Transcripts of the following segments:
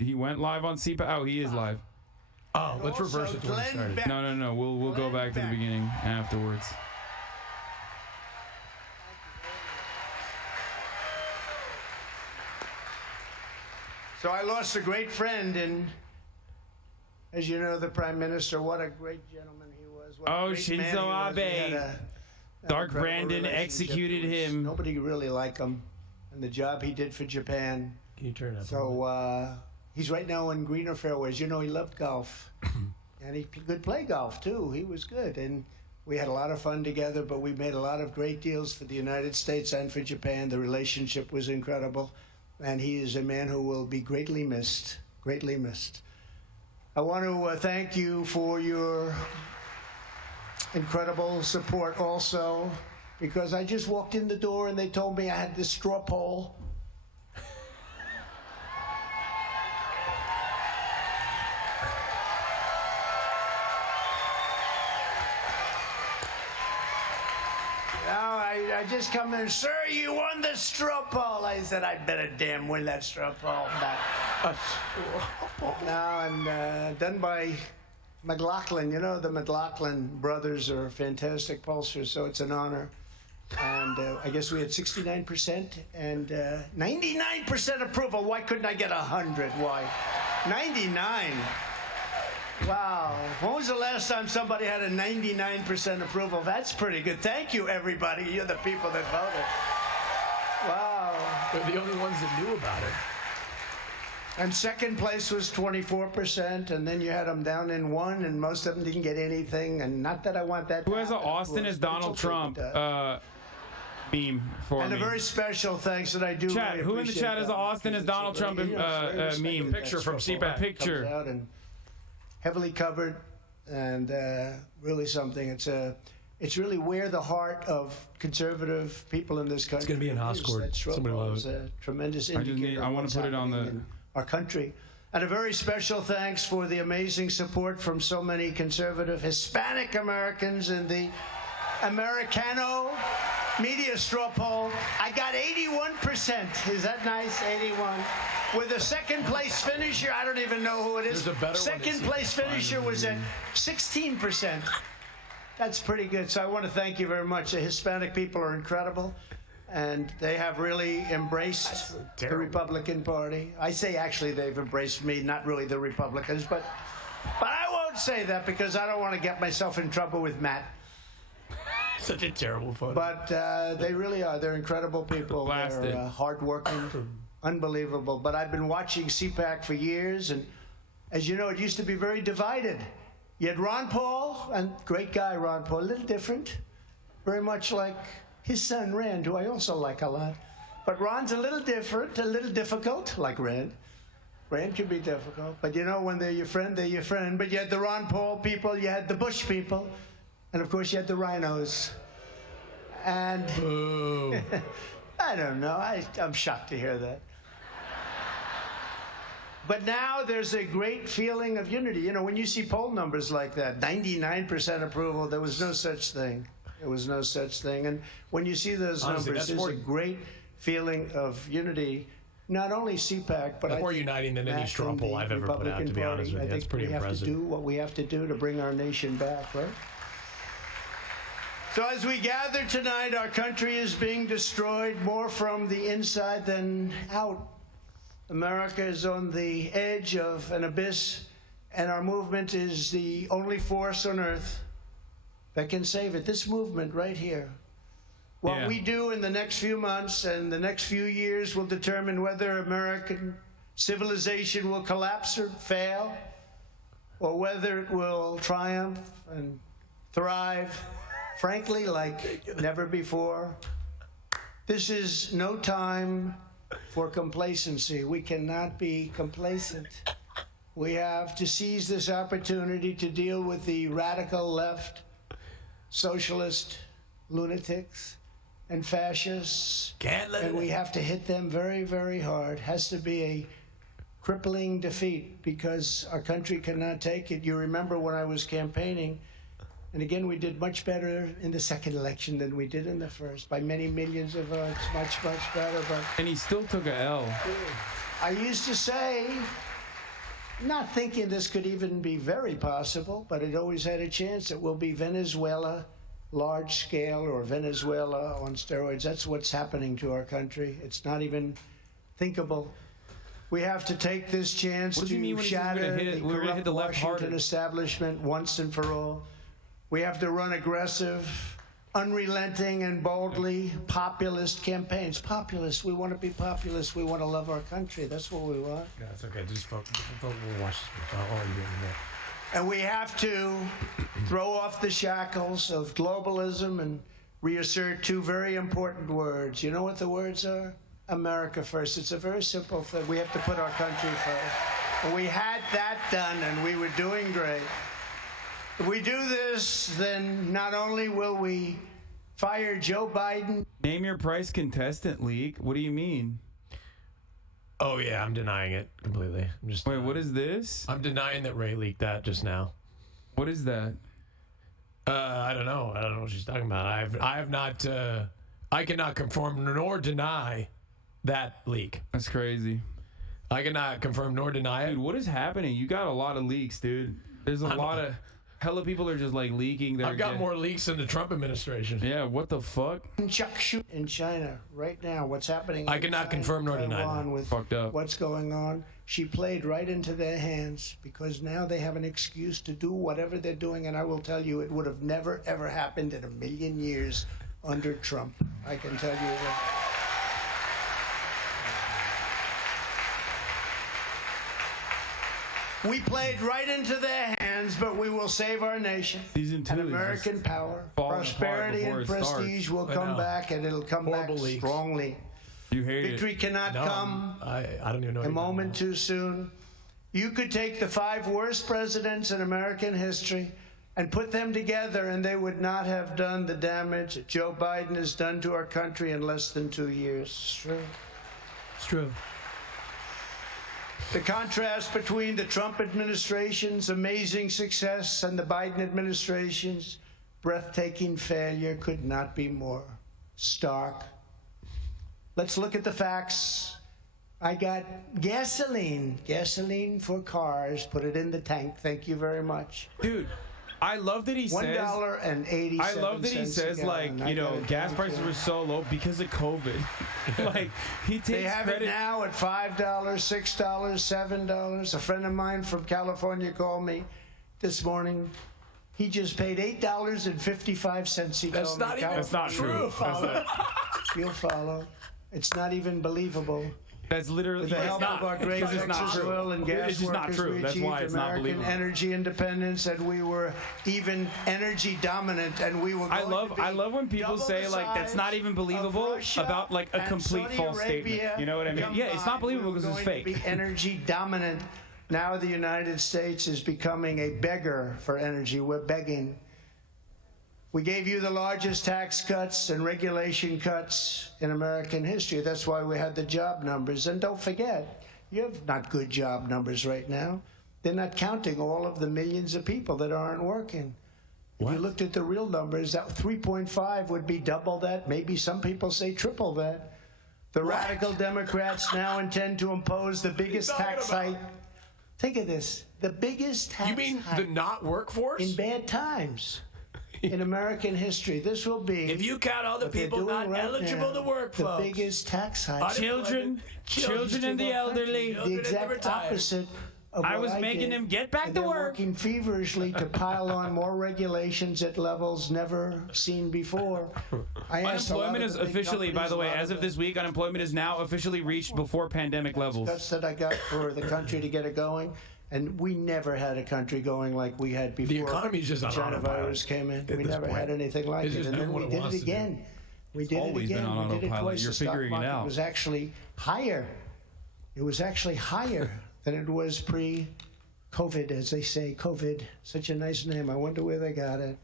He went live on CPAC. Oh, he is live. Oh, let's reverse it to when he started. No. We'll go back to the beginning afterwards. So I lost a great friend, and as you know, the Prime Minister, what a great gentleman he was. Oh, Shinzo Abe. Dark Brandon executed him. Nobody really liked him, and the job he did for Japan. Can you turn it up? So he's right now in greener fairways. You know, he loved golf, and he could play golf too. He was good, and we had a lot of fun together. But we made a lot of great deals for the United States and for Japan. The relationship was incredible, and he is a man who will be greatly missed. Greatly missed. I want to thank you for your incredible support also, because I just walked in the door and they told me I had this straw poll. Now I just come in, sir, you won the straw poll. I said, I'd better damn win that straw poll. Now I'm done by McLaughlin. You know, the McLaughlin brothers are fantastic pollsters, so it's an honor. And I guess we had 69% and 99% approval. Why couldn't I get 100? Why? 99. Wow. When was the last time somebody had a 99% approval? That's pretty good. Thank you, everybody. You're the people that voted. Wow. They're the only ones that knew about it. And second place was 24%, and then you had them down in 1, and most of them didn't get anything. And not that I want that. Who has an Austin as Donald Trump meme for and me? And a very special thanks that I do. Chat, really who in the chat has an Austin as Donald Trump meme? Picture from CPAC. Picture. Out and heavily covered, and really something. It's really where the heart of conservative people in this country. It's going to be in Hoscourt. Somebody loves it. A tremendous indicator. I want to put it on the our country. And a very special thanks for the amazing support from so many conservative Hispanic Americans in the Americano media straw poll. I got 81%. Is that nice? 81. With a second place finisher, I don't even know who it is. There's a better second place finisher was at 16%. That's pretty good. So I want to thank you very much. The Hispanic people are incredible, and they have really embraced the Republican Party. I say actually they've embraced me, not really the Republicans, but I won't say that because I don't want to get myself in trouble with Matt. Such a terrible photo. But they really are. They're incredible people. They're hardworking, unbelievable. But I've been watching CPAC for years, and as you know, it used to be very divided. You had Ron Paul, and great guy Ron Paul, a little different, very much like his son Rand, who I also like a lot. But Ron's a little different, a little difficult, like Rand. Rand can be difficult, but you know, when they're your friend, they're your friend. But you had the Ron Paul people, you had the Bush people, and of course you had the rhinos. And I don't know, I'm shocked to hear that. But now there's a great feeling of unity. You know, when you see poll numbers like that, 99% approval, there was no such thing. There was no such thing. And when you see those numbers, there's a great feeling of unity. Not only CPAC, but that's more uniting than any straw poll I've ever put out, to be honest with you. That's pretty impressive. We have to do what we have to do to bring our nation back, right? So as we gather tonight, our country is being destroyed more from the inside than out. America is on the edge of an abyss, and our movement is the only force on earth that can save it. This movement right here. What we do in the next few months and the next few years will determine whether American civilization will collapse or fail, or whether it will triumph and thrive, frankly, like never before. This is no time for complacency. We cannot be complacent. We have to seize this opportunity to deal with the radical left, socialist lunatics, and fascists. And we have to hit them very, very hard. It has to be a crippling defeat because our country cannot take it. You remember when I was campaigning, and again, we did much better in the second election than we did in the first, by many millions of votes, much, much better. But and he still took a L. I used to say not thinking this could even be very possible, but it always had a chance. It will be Venezuela, large scale, or Venezuela on steroids. That's what's happening to our country. It's not even thinkable. We have to take this chance to shatter the corrupt Washington establishment once and for all. We have to run aggressive, unrelenting, and boldly populist campaigns. Populist, we want to be populist. We want to love our country. That's what we want. Yeah, it's okay. Just we'll watch this. I'll let you do it. And we have to throw off the shackles of globalism and reassert two very important words. You know what the words are? America first. It's a very simple thing. We have to put our country first. And we had that done, and we were doing great. If we do this, then not only will we fire Joe Biden. Name your price contestant leak. What do you mean? Oh yeah, I'm denying it completely. Wait, what is this? I'm denying that Ray leaked that just now. What is that? I don't know. I don't know what she's talking about. I have not. I cannot confirm nor deny that leak. That's crazy. I cannot confirm nor deny it. Dude, what is happening? You got a lot of leaks, dude. There's a lot of hella people are just like leaking. I've got more leaks than the Trump administration. Yeah, what the fuck? In China right now, what's happening? I cannot confirm nor deny that. With fucked up. What's going on? She played right into their hands because now they have an excuse to do whatever they're doing, and I will tell you, it would have never ever happened in a million years under Trump. I can tell you that. We played right into their hands, but we will save our nation. Season 2 and American power, prosperity, and prestige will come back, and it'll come back strongly. You hate Victory cannot come I don't even know a moment too soon. You could take the 5 worst presidents in American history and put them together, and they would not have done the damage that Joe Biden has done to our country in less than 2 years. It's true. It's true. The contrast between the Trump administration's amazing success and the Biden administration's breathtaking failure could not be more stark. Let's look at the facts. I got gasoline for cars. Put it in the tank. Thank you very much. Dude, I love that he says $1.87. I love that he says, like, you know, gas prices were so low because of COVID. Like, he takes They have credit. it now at $5, $6, $7. A friend of mine from California called me this morning. He just paid $8.55. That's not even. That's not true. You'll follow. It's not even believable. That's literally With the help of our great Texas oil and gas It's just not workers, true. we That's achieved why it's not American believable. energy independence, and we were even energy dominant, and we were going to be I love when people double say the like that's not size even of believable Russia about like a and complete Saudi false Arabia statement. You know what I mean? Yeah, it's not combined. believable We were because it's going to fake. be energy dominant. Now the United States is becoming a beggar for energy. We're begging. We gave you the largest tax cuts and regulation cuts in American history. That's why we had the job numbers. And don't forget, you have not good job numbers right now. They're not counting all of the millions of people that aren't working. If you looked at the real numbers, that 3.5 would be double that. Maybe some people say triple that. The radical Democrats now intend to impose the biggest tax hike. Think of this. The biggest tax hike. You mean the not workforce? In bad times. In American history, this will be. If you count all the people not eligible to work, the folks. biggest tax hike. Children and the elderly. The exact opposite of what I was making did. them get back And to they're work. working feverishly to pile on more regulations at levels never seen before. I asked a lot Unemployment of is the big officially, by companies, the a way, lot as of the this week, unemployment is now officially reached before pandemic levels. cuts that I got for the country to get it going. And we never had a country going like we had before. The economy's just on China autopilot virus came in. at We this never point. had anything like It's it. just And then doing we what it did it wants to do. again. We did it always been again. on We did it autopilot. twice. You're The stock figuring it market out. was actually higher. It was actually higher than it was pre-COVID, as they say. COVID, such a nice name. I wonder where they got it.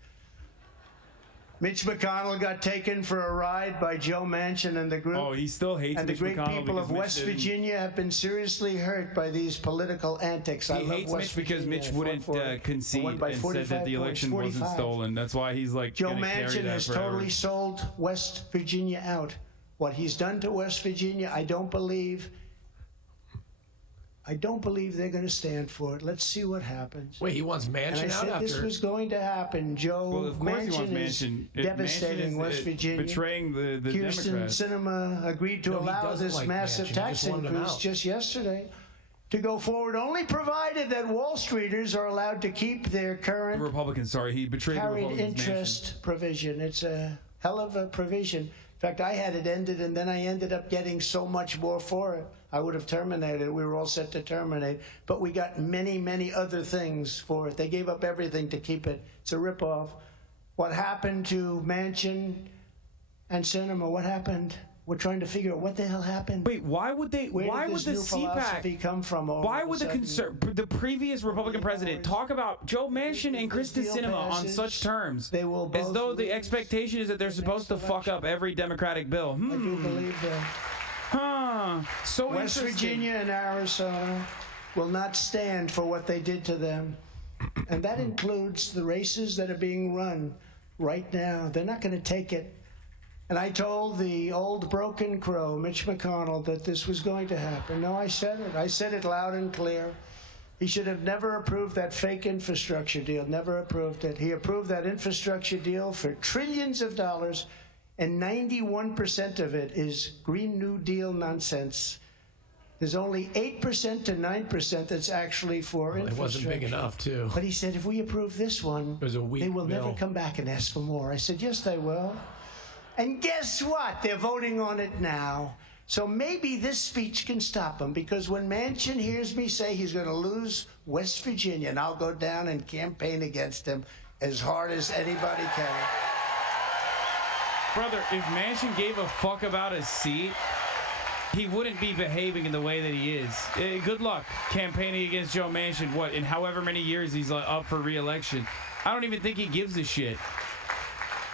Mitch McConnell got taken for a ride by Joe Manchin and the group. Oh, he still hates And the Mitch great McConnell people because of Mitch West didn't- Virginia have been seriously hurt by these political antics. I He love hates West Mitch because Virginia. Mitch I fought wouldn't for it. I concede won by and said 45 that the election points, wasn't 45. stolen. That's why he's like Joe gonna carry Manchin that has forever. totally sold West Virginia out. What he's done to West Virginia, I don't believe I don't believe they're going to stand for it. Let's see what happens. Wait, he wants And I Manchin out said after... this was going to happen. Joe Well, of course he wants Manchin is Manchin. devastating Manchin West is Virginia. betraying the Kirsten Democrats. Sinema agreed to No, he allow doesn't this like massive Manchin. He tax just wanted him increase out. just yesterday to go forward, only provided that Wall Streeters are allowed to keep their The current Republicans, sorry, he betrayed the carried Republicans. interest provision. It's a hell of a provision. In fact, I had it ended, and then I ended up getting so much more for it. I would have terminated it. We were all set to terminate. But we got many, many other things for it. They gave up everything to keep it. It's a ripoff. What happened to Manchin and Sinema? What happened? We're trying to figure out what the hell happened. Wait, why would they? Where Why did would this the new philosophy CPAC come from? Why would the previous Republican president talk about Joe Manchin and Kristen deal Sinema on passes, such terms? they will as both though the lose expectation is that they're supposed to fuck up every Democratic bill. I do believe that. Huh. So West interesting. Virginia and Arizona will not stand for what they did to them. And that includes the races that are being run right now. They're not going to take it. And I told the old broken crow, Mitch McConnell, that this was going to happen. No, I said it. I said it loud and clear. He should have never approved that fake infrastructure deal, never approved it. He approved that infrastructure deal for trillions of dollars, and 91% of it is Green New Deal nonsense. There's only 8% to 9% that's actually for It infrastructure. wasn't big enough, too. But he said, if we approve this one, It was a weak they will never bill. come back and ask for more. I said, yes, they will. And guess what? They're voting on it now. So maybe this speech can stop them, because when Manchin hears me say he's going to lose West Virginia, and I'll go down and campaign against him as hard as anybody can. Brother, if Manchin gave a fuck about his seat, he wouldn't be behaving in the way that he is. Good luck campaigning against Joe Manchin, what, in however many years he's up for re-election. I don't even think he gives a shit.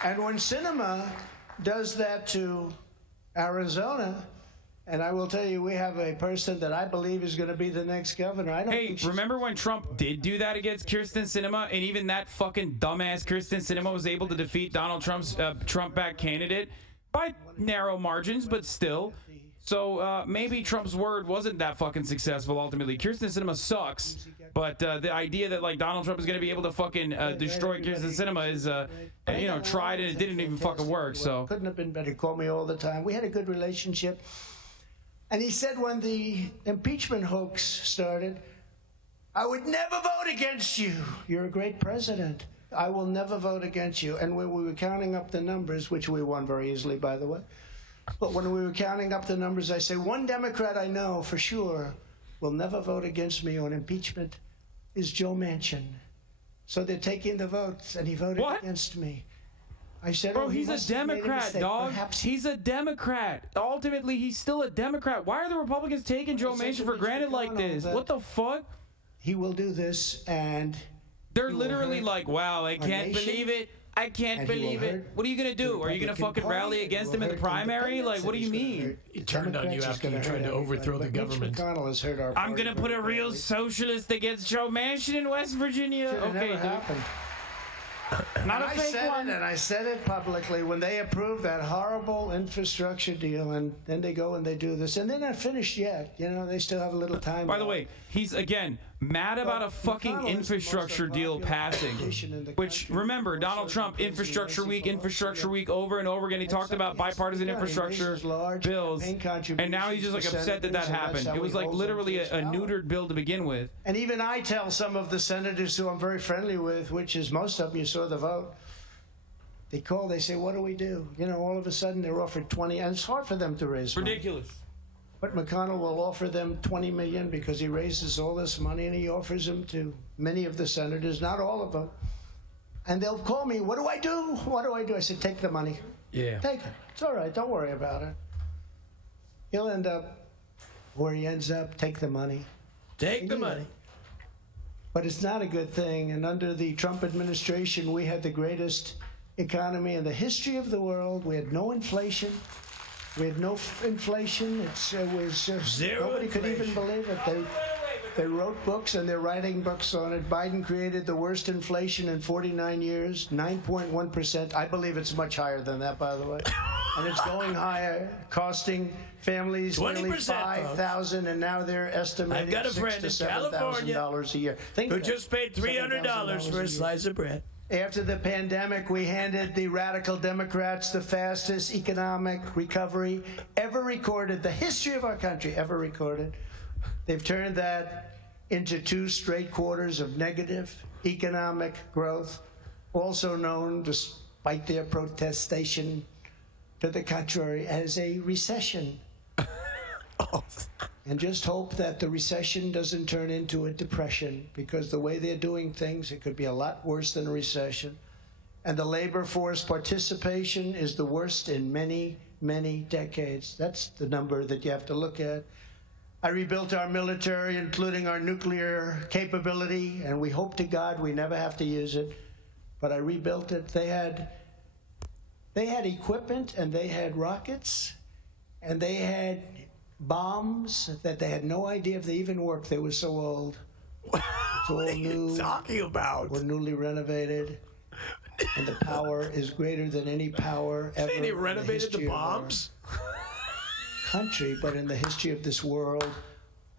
And when Sinema does that to Arizona, and I will tell you, we have a person that I believe is going to be the next governor. I don't Hey, think she's- remember when Trump did do that against Kirsten Sinema, and even that fucking dumbass Kirsten Sinema was able to defeat Donald Trump's Trump-backed candidate by narrow margins, but still. So maybe Trump's word wasn't that fucking successful ultimately. Kirsten Sinema sucks, but the idea that like Donald Trump is going to be able to fucking destroy Kirsten Sinema is, tried and it didn't even fucking work. So couldn't have been better. He called me all the time. We had a good relationship. And he said when the impeachment hoax started, I would never vote against you. You're a great president. I will never vote against you. And when we were counting up the numbers, which we won very easily, by the way, but when we were counting up the numbers, I say, one Democrat I know for sure will never vote against me on impeachment is Joe Manchin. So they're taking the votes, and he voted What? against me. I said, Bro, he he's a must have made Democrat, mistake. dog. Perhaps He's a Democrat. Ultimately, he's still a Democrat. Why are the Republicans taking Joe said Manchin to for Mitch granted like McConnell this? that- What the fuck? he will do this, and They're he will literally hurt like, wow, I can't nation, believe it. I can't and he will believe it. hurt What are you going to do? Are you going to Republican fucking rally Party, against he him will in the hurt primary? independents, Like, what do and you he's gonna mean? hurt He turned on Democrats, you he's after you gonna tried hurt to overthrow the everybody. government. Mitch McConnell has hurt our I'm party going to put a very real badly. socialist against Joe Manchin in West Virginia. Should have Okay, never dude. happened. Not a I fake said one. it, and I said it publicly when they approved that horrible infrastructure deal, and then they go and they do this, and they're not finished yet. You know, they still have a little time. By the left. way, he's again mad about a fucking McConnell is the infrastructure most deal unpopular passing. politician in the Which, country. remember, Donald Also Trump, crazy, infrastructure lazy week over and over again. He talked about bipartisan infrastructure bills, and now he's just like upset that that happened. It was like literally a neutered bill to begin with. And even I tell some of the senators who I'm very friendly with, which is most of them, you saw the vote. They call, they say, what do we do? You know, all of a sudden they're offered 20, and it's hard for them to raise money. Ridiculous. But McConnell will offer them $20 million because he raises all this money, and he offers them to many of the senators, not all of them. And they'll call me, what do I do? What do I do? I said, take the money. Yeah. Take it. It's all right. Don't worry about it. He'll end up where he ends up. Take the money. Take the money. But it's not a good thing. And under the Trump administration, we had the greatest economy in the history of the world. We had no inflation. We had no inflation. It was just, Zero nobody could even inflation. believe it. They wrote books, and they're writing books on it. Biden created the worst inflation in 49 years, 9.1%. I believe it's much higher than that, by the way. and it's going higher, costing families nearly 20%, $5,000, and now they're estimating I've got a friend $6,000 to in California $7,000 a year. Think who of it. just paid $300 for a slice of bread. After the pandemic, we handed the radical Democrats the fastest economic recovery ever recorded, the history of our country ever recorded. They've turned that into 2 straight quarters of negative economic growth, also known, despite their protestation to the contrary, as a recession. And just hope that the recession doesn't turn into a depression, because the way they're doing things, it could be a lot worse than a recession. And the labor force participation is the worst in many, many decades. That's the number that you have to look at. I rebuilt our military, including our nuclear capability, and we hope to God we never have to use it. But I rebuilt it. They had equipment, and they had rockets, and they had bombs that they had no idea if they even worked. They were so old. It's all What are you new. talking about? We're newly renovated, and the power is greater than any power ever. They in the renovated history the of our bombs? country, but in the history of this world,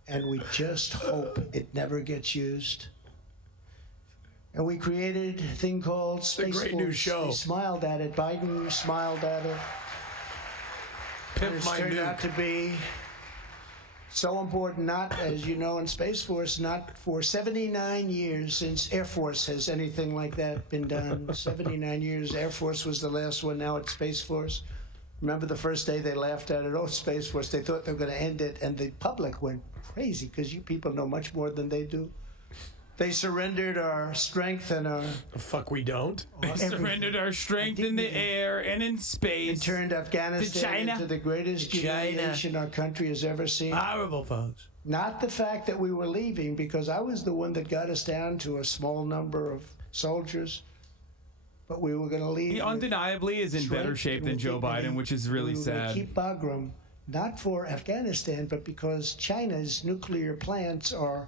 and we just hope it never gets used. And we created a thing called Space great new Force. show. They smiled at it. Biden smiled at it. Pimp It's my turned out nuke. to be so important, not, as you know, in Space Force, not for 79 years since Air Force has anything like that been done. 79 years. Air Force was the last one. Now it's Space Force. Remember the first day they laughed at it? Oh, Space Force. They thought they were going to end it, and the public went crazy because you people know much more than they do. They surrendered our strength and our The fuck we don't. They surrendered our strength in the air and in space. and turned Afghanistan China. into the greatest To China. humiliation our country has ever seen. Horrible, folks. Not the fact that we were leaving, because I was the one that got us down to a small number of soldiers, but we were going to leave. He with undeniably is in better strength, shape and than we Joe keep- Biden, which is really we were gonna sad. Keep Bagram, not for Afghanistan, but because China's nuclear plants are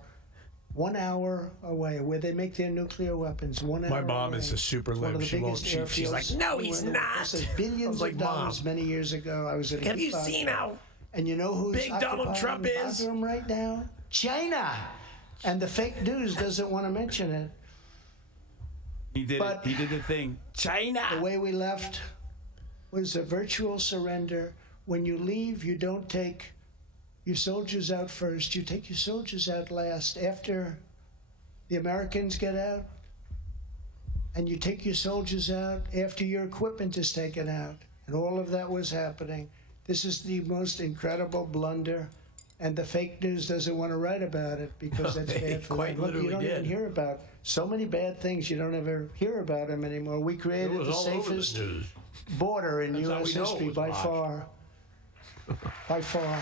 1 hour away, where they make their nuclear weapons. 1 hour My mom away. is a super It's one of lib. the She won't biggest cheat. She's like, airfields no, he's anywhere. not. It costs billions I was like, of dollars Mom, many years ago. I was at a have you Kickboxing. seen how And you know who's big Donald occupying Trump is? Bagram right now? China. And the fake news doesn't want to mention it. He did But- it. He did the thing. China. The way we left was a virtual surrender. When you leave, you don't take your soldiers out first. You take your soldiers out last. After the Americans get out, and you take your soldiers out after your equipment is taken out. And all of that was happening. This is the most incredible blunder. And the fake news doesn't want to write about it because that's They bad for quite them. Look, you literally don't even did. hear about so many bad things. You don't ever hear about them anymore. We it created was the all over the safest news? border in That's how U.S. we know it history was by botched. far. By far.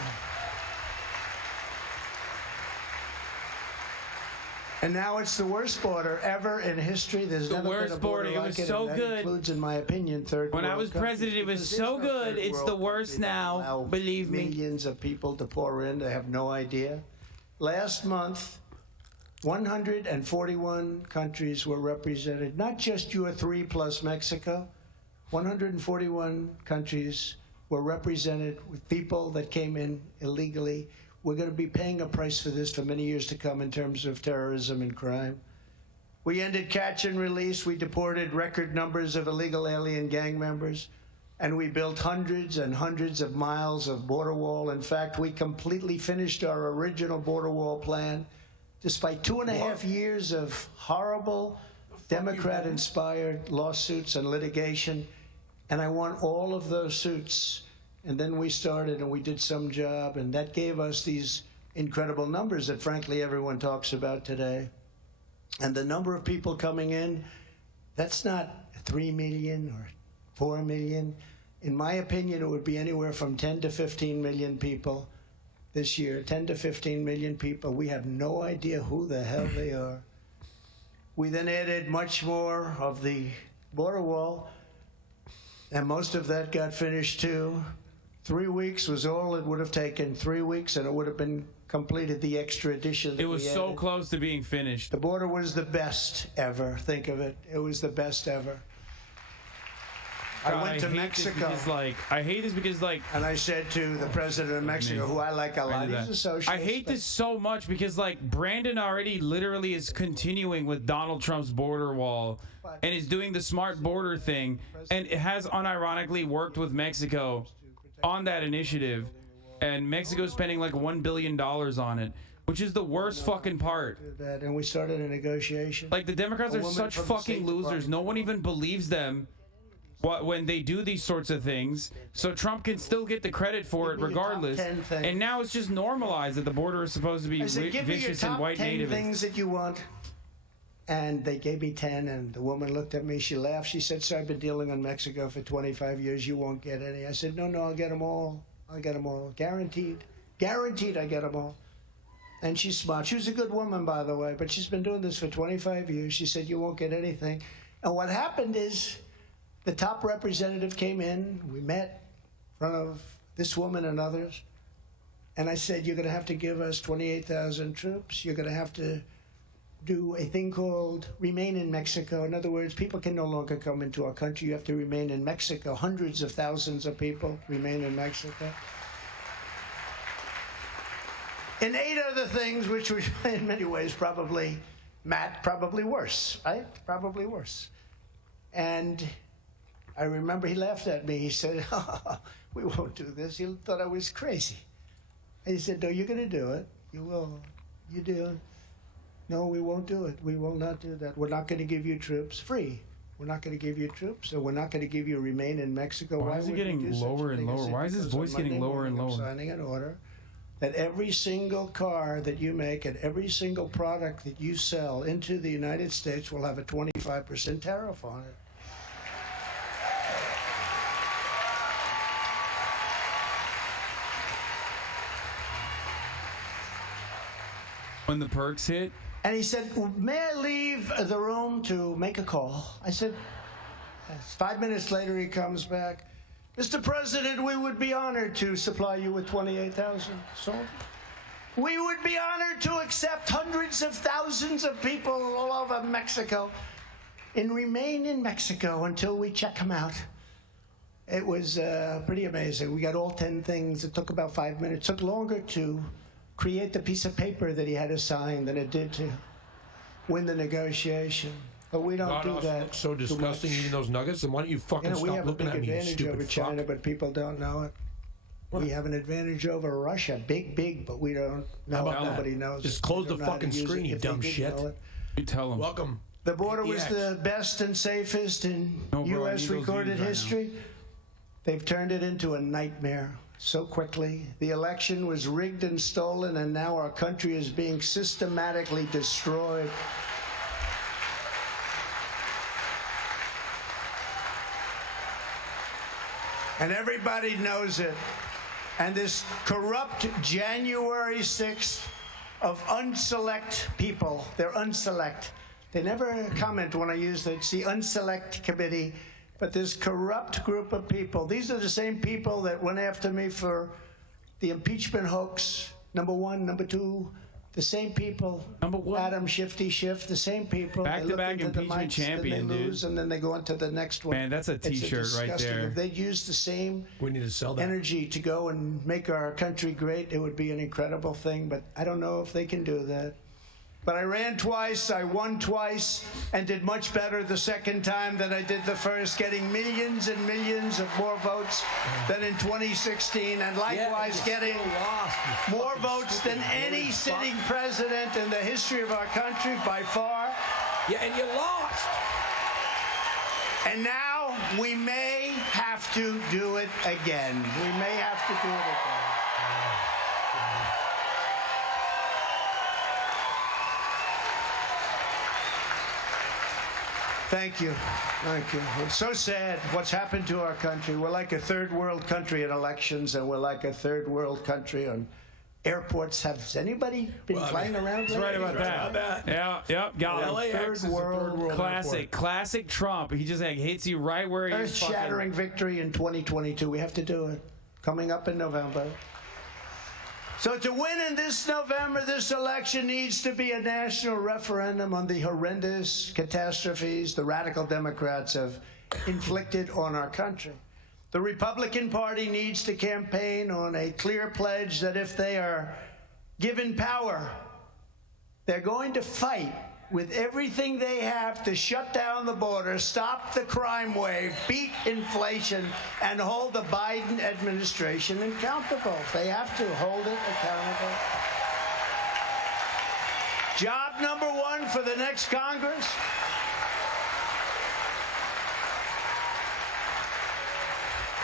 And now it's the worst border ever in history. There's The never been worst a border border. It like was it, so and that good. includes, in my opinion, third When I world was countries, president, it was because so there's no good. third It's world the worst country that now. allow Believe me. Millions of people to pour in. They have no idea. Last month, 141 countries were represented. Not just your 3 plus Mexico. 141 countries were represented with people that came in illegally. We're going to be paying a price for this for many years to come in terms of terrorism and crime. We ended catch and release. We deported record numbers of illegal alien gang members. And we built hundreds and hundreds of miles of border wall. In fact, we completely finished our original border wall plan, despite 2.5 years of horrible Democrat-inspired lawsuits and litigation. And I won all of those suits. And then we started and we did some job, and that gave us these incredible numbers that, frankly, everyone talks about today. And the number of people coming in, that's not 3 million or 4 million. In my opinion, it would be anywhere from 10 to 15 million people this year. 10 to 15 million people. We have no idea who the hell they are. We then added much more of the border wall, and most of that got finished too. 3 weeks was all it would have taken. 3 weeks, and it would have been completed, the extra addition that It was we so added. close to being finished. The border was the best ever. Think of it. It was the best ever. I went to hate Mexico. I hate this because, like, And I said to the president of Mexico, who I like a lot, he's a socialist. I hate this so much because, like, Brandon already literally is continuing with Donald Trump's border wall and is doing the smart border thing and it has unironically worked with Mexico on that initiative. And Mexico's spending like $1 billion on it, which is the worst fucking part. And we started a negotiation. Like, the Democrats are such fucking losers. No one even believes them when they do these sorts of things. So Trump can still get the credit for it regardless. And now it's just normalized that the border is supposed to be vicious and white native. Things that you want. And they gave me 10, and the woman looked at me, she laughed, she said, "Sir, I've been dealing in Mexico for 25 years, you won't get any." I said, no, I'll get them all. I'll get them all. Guaranteed. Guaranteed I get them all. And she's smart. She was a good woman, by the way, but she's been doing this for 25 years. She said, "You won't get anything." And what happened is the top representative came in. We met in front of this woman and others. And I said, "You're going to have to give us 28,000 troops. You're going to have to do a thing called remain in Mexico. In other words, people can no longer come into our country. You have to remain in Mexico. Hundreds of thousands of people remain in Mexico." And 8 other things, which were in many ways probably worse, right? Probably worse. And I remember he laughed at me. He said, "We won't do this." He thought I was crazy. And he said, "No, you're going to do it. You will. You do." "No, we won't do it. We will not do that. We're not going to give you troops free. We're not going to give you troops, so we're not going to give you remain in Mexico." Why is it getting lower and lower? Why is his voice getting lower and lower? I'm signing an order that every single car that you make and every single product that you sell into the United States will have a 25% tariff on it. When the perks hit? And he said, "May I leave the room to make a call?" I said, yes. 5 minutes later, he comes back. "Mr. President, we would be honored to supply you with 28,000 soldiers. We would be honored to accept hundreds of thousands of people all over Mexico and remain in Mexico until we check them out." It was pretty amazing. We got all 10 things. It took about 5 minutes. It took longer to create the piece of paper that he had to sign than it did to win the negotiation. But we don't do that. Looks so disgusting eating those nuggets. And why don't you fucking stop looking at me, you stupid fuck? We have a big advantage over China, but people don't know it. What? We have an advantage over Russia, big, but we don't know it. Nobody knows. Just close the fucking screen, you dumb shit. You tell them. Welcome. The border was the best and safest in U.S. recorded history. They've turned it into a nightmare so quickly. The election was rigged and stolen, and now our country is being systematically destroyed. And everybody knows it. And this corrupt January 6th of unselect people, they're unselect. They never comment when I use it's the unselect committee. But this corrupt group of people, these are the same people that went after me for the impeachment hoax, number 1, number 2, the same people, number 1, Adam Shifty Schiff, the same people. Back-to-back impeachment champion, they lose, dude. And then they go on to the next one. Man, that's a T-shirt right there. If they'd use the same we need to sell that energy to go and make our country great, it would be an incredible thing. But I don't know if they can do that. But I ran twice, I won twice, and did much better the second time than I did the first, getting millions and millions of more votes than in 2016, and likewise getting more votes than any sitting president in the history of our country by far. Yeah, and you lost. And now we may have to do it again. We may have to do it again. Thank you. Thank you. It's so sad what's happened to our country. We're like a third world country in elections, and we're like a third world country on airports. Has anybody been flying around? That's right about that. Yeah, got it. Third world Classic Trump. He just hits you right where he's earth-shattering victory in 2022. We have to do it. Coming up in November. So to win in this November, this election needs to be a national referendum on the horrendous catastrophes the radical Democrats have inflicted on our country. The Republican Party needs to campaign on a clear pledge that if they are given power, they're going to fight with everything they have to shut down the border, stop the crime wave, beat inflation, and hold the Biden administration accountable. They have to hold it accountable. Job number one for the next Congress.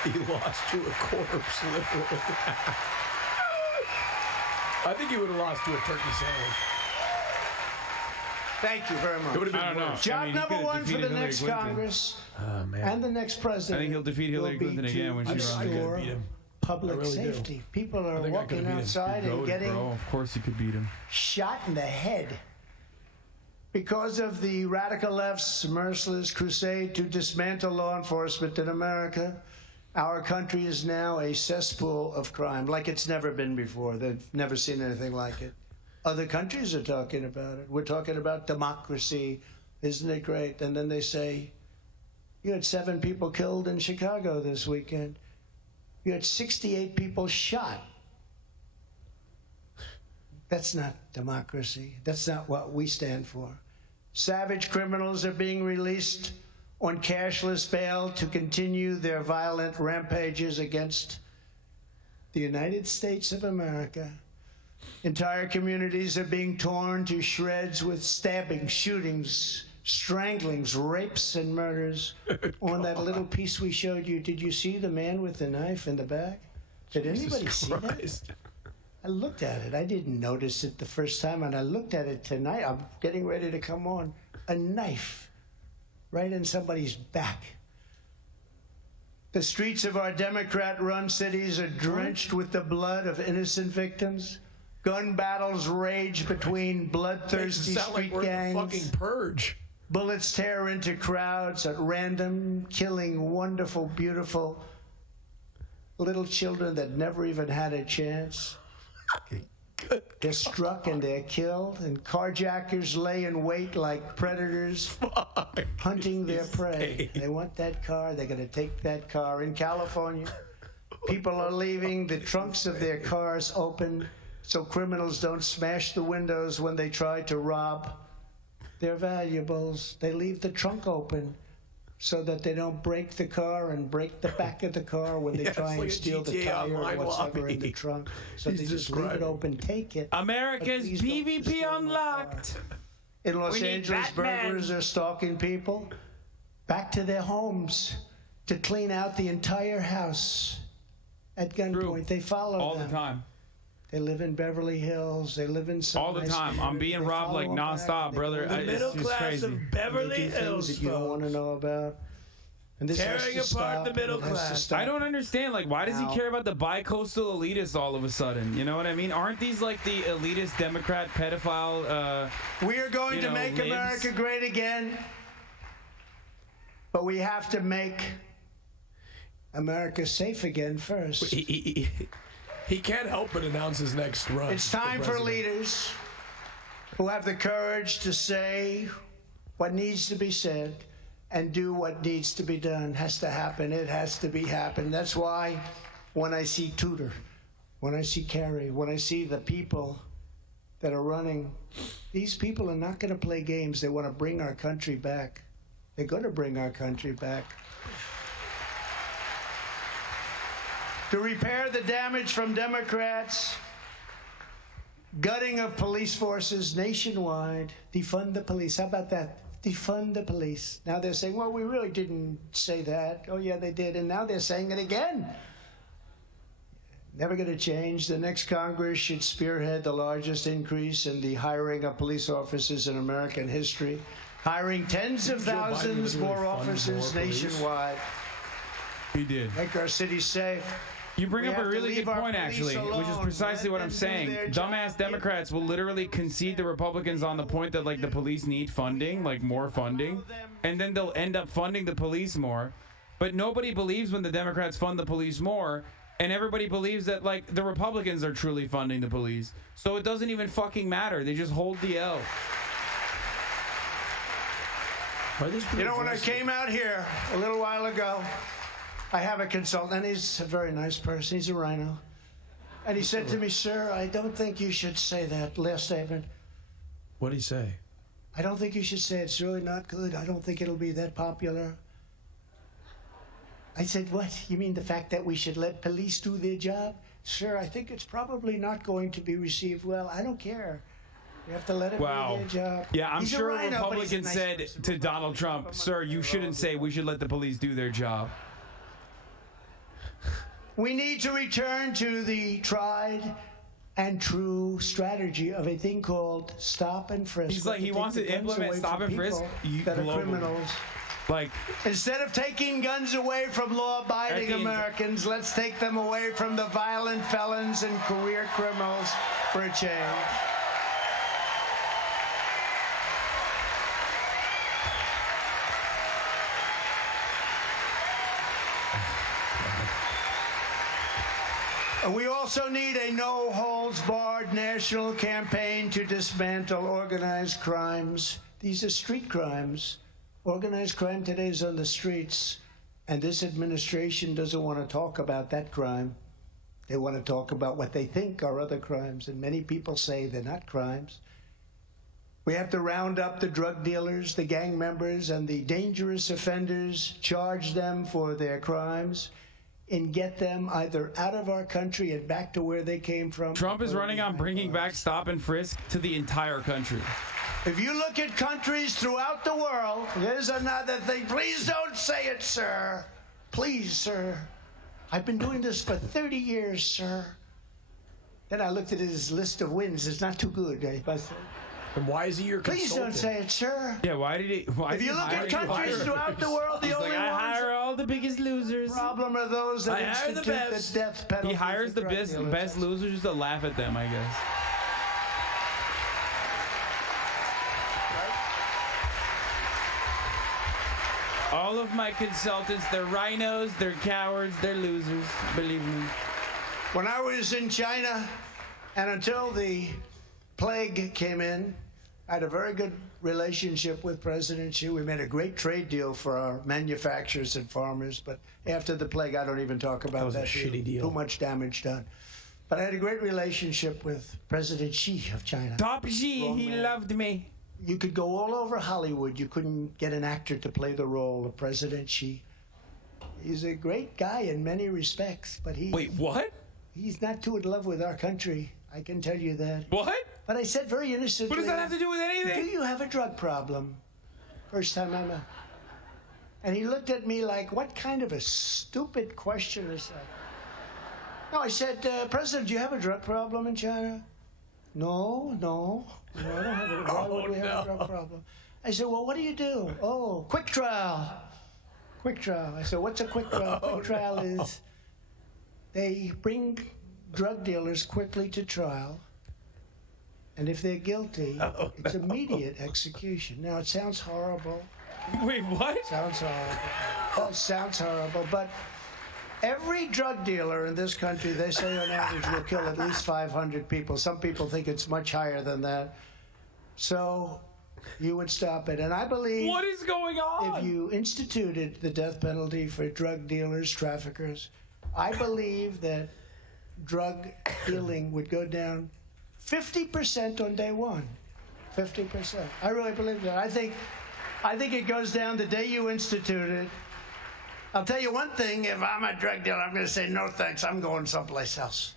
He lost to a corpse, literally. I think he would have lost to a turkey sandwich. Thank you very much. It would have been I don't know. worse. Job I mean, number he one for could've the defeated next Hillary Clinton. Congress Oh, man. and the next president. I think he'll defeat Hillary will be Clinton again when to she runs. I could restore beat him. public I really do. safety. People are think I walking could've beat him. outside and Goated, getting bro. Of course you could beat him. shot in the head because of the radical left's merciless crusade to dismantle law enforcement in America. Our country is now a cesspool of crime like it's never been before. They've never seen anything like it. Other countries are talking about it. We're talking about democracy. Isn't it great? And then they say, you had 7 people killed in Chicago this weekend. You had 68 people shot. That's not democracy. That's not what we stand for. Savage criminals are being released on cashless bail to continue their violent rampages against the United States of America. Entire communities are being torn to shreds with stabbings, shootings, stranglings, rapes, and murders. On that little piece we showed you, did you see the man with the knife in the back? Did anybody see that? I looked at it. I didn't notice it the first time, and I looked at it tonight. I'm getting ready to come on. A knife right in somebody's back. The streets of our Democrat-run cities are drenched with the blood of innocent victims. Gun battles rage between bloodthirsty Sound like street we're in the gangs. fucking purge. Bullets tear into crowds at random, killing wonderful, beautiful little children that never even had a chance. They're struck and they're killed, and carjackers lay in wait like predators, hunting their prey. They want that car, they're going to take that car. In California, people are leaving the trunks of their cars open so criminals don't smash the windows when they try to rob their valuables. They leave the trunk open so that they don't break the car and break the back of the car when they try and like a steal the GTA tire or Online whatever in the lobby. trunk. So He's they just leave it describing. open, take it. America's But please don't PvP destroy my unlocked. In Los We need Angeles, Batman. burglars are stalking people back to their homes to clean out the entire house at gunpoint. They follow All them. the time. They live in Beverly Hills. They live in some All the nice time. I'm community. being They robbed follow like them back, nonstop, and they brother. go to It's Middle just class crazy. of They Beverly do things Hills, that you don't want to folks. know about. And this has Tearing to apart stop. the middle It has to class. stop. I don't understand. Like, why does he Now- care about the bi-coastal elitists all of a sudden? You know what I mean? Aren't these like the elitist Democrat pedophile? We are going you to know, make libs? America great again, but we have to make America safe again first. He can't help but announce his next run. It's time for president. leaders who have the courage to say what needs to be said and do what needs to be done. Has to happen. It has to be happened. That's why when I see Tudor, when I see Kerry, when I see the people that are running, these people are not going to play games. They want to bring our country back. They're going to bring our country back. To repair the damage from Democrats, gutting of police forces nationwide, defund the police. How about that? Defund the police. Now they're saying, well, we really didn't say that. Oh, yeah, they did. And now they're saying it again. Never going to change. The next Congress should spearhead the largest increase in the hiring of police officers in American history, hiring tens of Joe Biden thousands literally more fund officers more police? nationwide. He did. Make our cities safe. You bring We up a have to really leave good our point, police actually, which is alone. precisely Let what I'm them do saying. their Dumbass job. Democrats will literally concede the Republicans on the point that like the police need funding, like more funding, and then they'll end up funding the police more. But nobody believes when the Democrats fund the police more, and everybody believes that like the Republicans are truly funding the police. So it doesn't even fucking matter. They just hold the L. You know, when I came out here a little while ago, I have a consultant, and he's a very nice person. He's a rhino. And he said to me, sir, I don't think you should say that last statement. What did he say? I don't think you should say it. It's really not good. I don't think it'll be that popular. I said, what? You mean the fact that we should let police do their job? Sir, I think it's probably not going to be received well. I don't care. You have to let them do their job. Yeah, I'm He's sure a rhino, Republicans nice said person. to Donald Trump, sir, you shouldn't say we should let the police do their job. We need to return to the tried and true strategy of a thing called stop and frisk. He's like, he wants to implement stop and frisk that are globally. criminals. Like, Instead of taking guns away from law-abiding Americans, let's take them away from the violent felons and career criminals for a change. We also need a no-holds-barred national campaign to dismantle organized crimes. These are street crimes. Organized crime today is on the streets, and this administration doesn't want to talk about that crime. They want to talk about what they think are other crimes, and many people say they're not crimes. We have to round up the drug dealers, the gang members, and the dangerous offenders, charge them for their crimes, and get them either out of our country and back to where they came from. Trump is running on bringing back stop and frisk to the entire country. If you look at countries throughout the world, there's another thing. Please don't say it, sir. Please, sir. I've been doing this for 30 years, sir. Then I looked at his list of wins. It's not too good. And why is he your Please consultant? don't say it, sir. Yeah, why did he? Why If is you he look at hiring countries you? throughout the world, the He's only like, I ones hire all the biggest losers. problem are those that I hire the institute best. the death penalty. He hires for the drug best dealers. losers just to laugh at them, I guess. All of my consultants, they're rhinos, they're cowards, they're losers. Believe me. When I was in China, and until the plague came in, I had a very good relationship with President Xi. We made a great trade deal for our manufacturers and farmers, but after the plague, I don't even talk about was a shitty deal. Too much damage done. But I had a great relationship with President Xi of China. Top G, he loved me. You could go all over Hollywood. You couldn't get an actor to play the role of President Xi. He's a great guy in many respects, but Wait, what? he's not too in love with our country. I can tell you that. What? But I said very innocently, What does that have to do with do anything? you have a drug problem? First time I met. And he looked at me like, what kind of a stupid question is that? No, I said, President, do you have a drug problem in China? No, I don't have a Why would we have a drug problem? I said, well, what do you do? Oh, quick trial. Quick trial. I said, what's a quick trial? Quick trial is they bring drug dealers quickly to trial, and if they're guilty, it's immediate execution. Now, it sounds horrible. Wait, what? Sounds horrible. Oh, sounds horrible, but every drug dealer in this country, they say on average, will kill at least 500 people. Some people think it's much higher than that. So you would stop it. And I believe What is going on? if you instituted the death penalty for drug dealers, traffickers, I believe that drug dealing would go down 50% on day one. 50%. I really believe that. I think it goes down the day you institute it. I'll tell you one thing, if I'm a drug dealer, I'm going to say, no thanks, I'm going someplace else.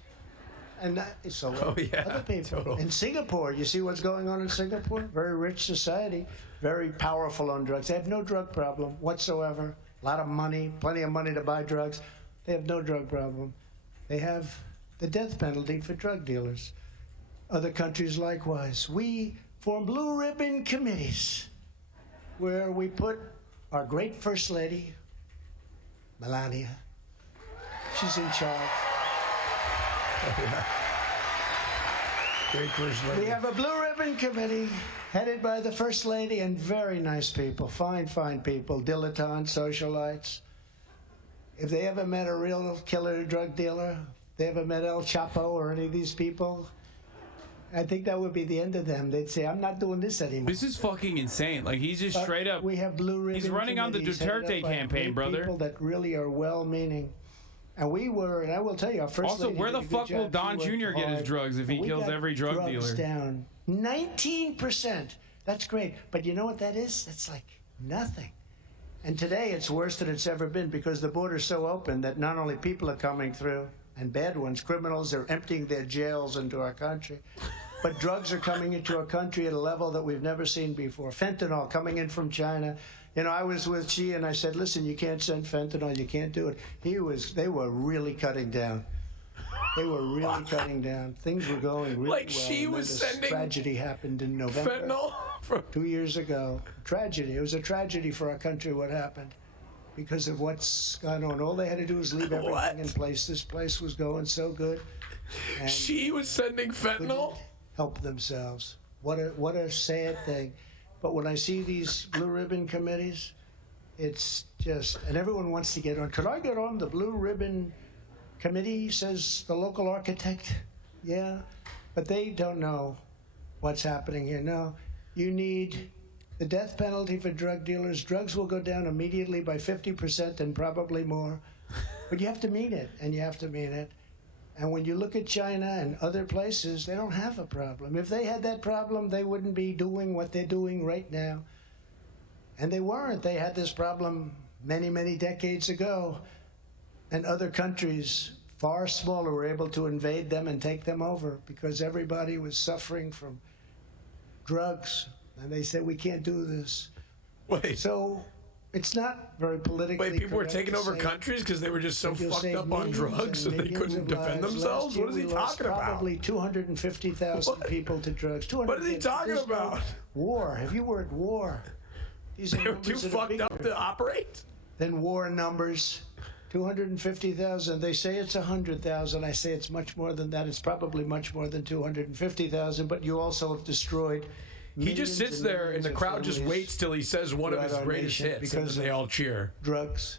And so other people. totally. In Singapore, you see what's going on in Singapore? Very rich society, very powerful on drugs. They have no drug problem whatsoever. A lot of money, plenty of money to buy drugs. They have no drug problem. They have the death penalty for drug dealers. Other countries likewise. We form blue ribbon committees where we put our great First Lady, Melania. She's in charge. Great first lady. We have a blue ribbon committee headed by the First Lady and very nice people, fine people, dilettantes, socialites. If they ever met a real killer drug dealer, they ever met El Chapo or any of these people, I think that would be the end of them. They'd say, I'm not doing this anymore. This is fucking insane. Like, he's just straight up. We have blue ribbon. He's running on the Duterte campaign, brother. People that really are well-meaning. And we were, and I will tell you, our first Also, lady where did the a good fuck will job. Don She Jr. worked get his hard. drugs if he We kills got every drug drugs dealer? Down 19%. That's great. But you know what that is? That's like nothing. And today it's worse than it's ever been because the border's so open that not only people are coming through, and bad ones, criminals are emptying their jails into our country, but drugs are coming into our country at a level that we've never seen before. Fentanyl coming in from China. You know, I was with Xi and I said, listen, you can't send fentanyl, you can't do it. They were really cutting down. They were really cutting down. Things were going really Like well. she was sending tragedy happened in November. fentanyl from 2 years ago. Tragedy. It was a tragedy for our country what happened because of what's gone on. All they had to do was leave everything in place. This place was going so good. And she was sending fentanyl? help themselves. What a sad thing. But when I see these blue ribbon committees, it's just, and everyone wants to get on. Could I get on the blue ribbon committee, says the local architect? Yeah, but they don't know what's happening here. No, you need the death penalty for drug dealers. Drugs will go down immediately by 50% and probably more. But you have to mean it, and you have to mean it. And when you look at China and other places, they don't have a problem. If they had that problem, they wouldn't be doing what they're doing right now. And they weren't. They had this problem many, many decades ago. And other countries, far smaller, were able to invade them and take them over because everybody was suffering from drugs. And they said, we can't do this. Wait. So it's not very politically Wait, people were correct taking to over say countries because they were just so you'll fucked save up on millions drugs and that they millions couldn't of defend lives. themselves? Last year What is he we lost talking about? Probably 250,000 people to drugs. What is he talking There's no about? War. Have you heard war? These are They were too numbers that are fucked up bigger to operate? than war numbers. 250,000. They say it's 100,000. I say it's much more than that. It's probably much more than 250,000. But you also have destroyed. He just sits there and the crowd just waits till he says one of his greatest hits and then they all cheer. Drugs.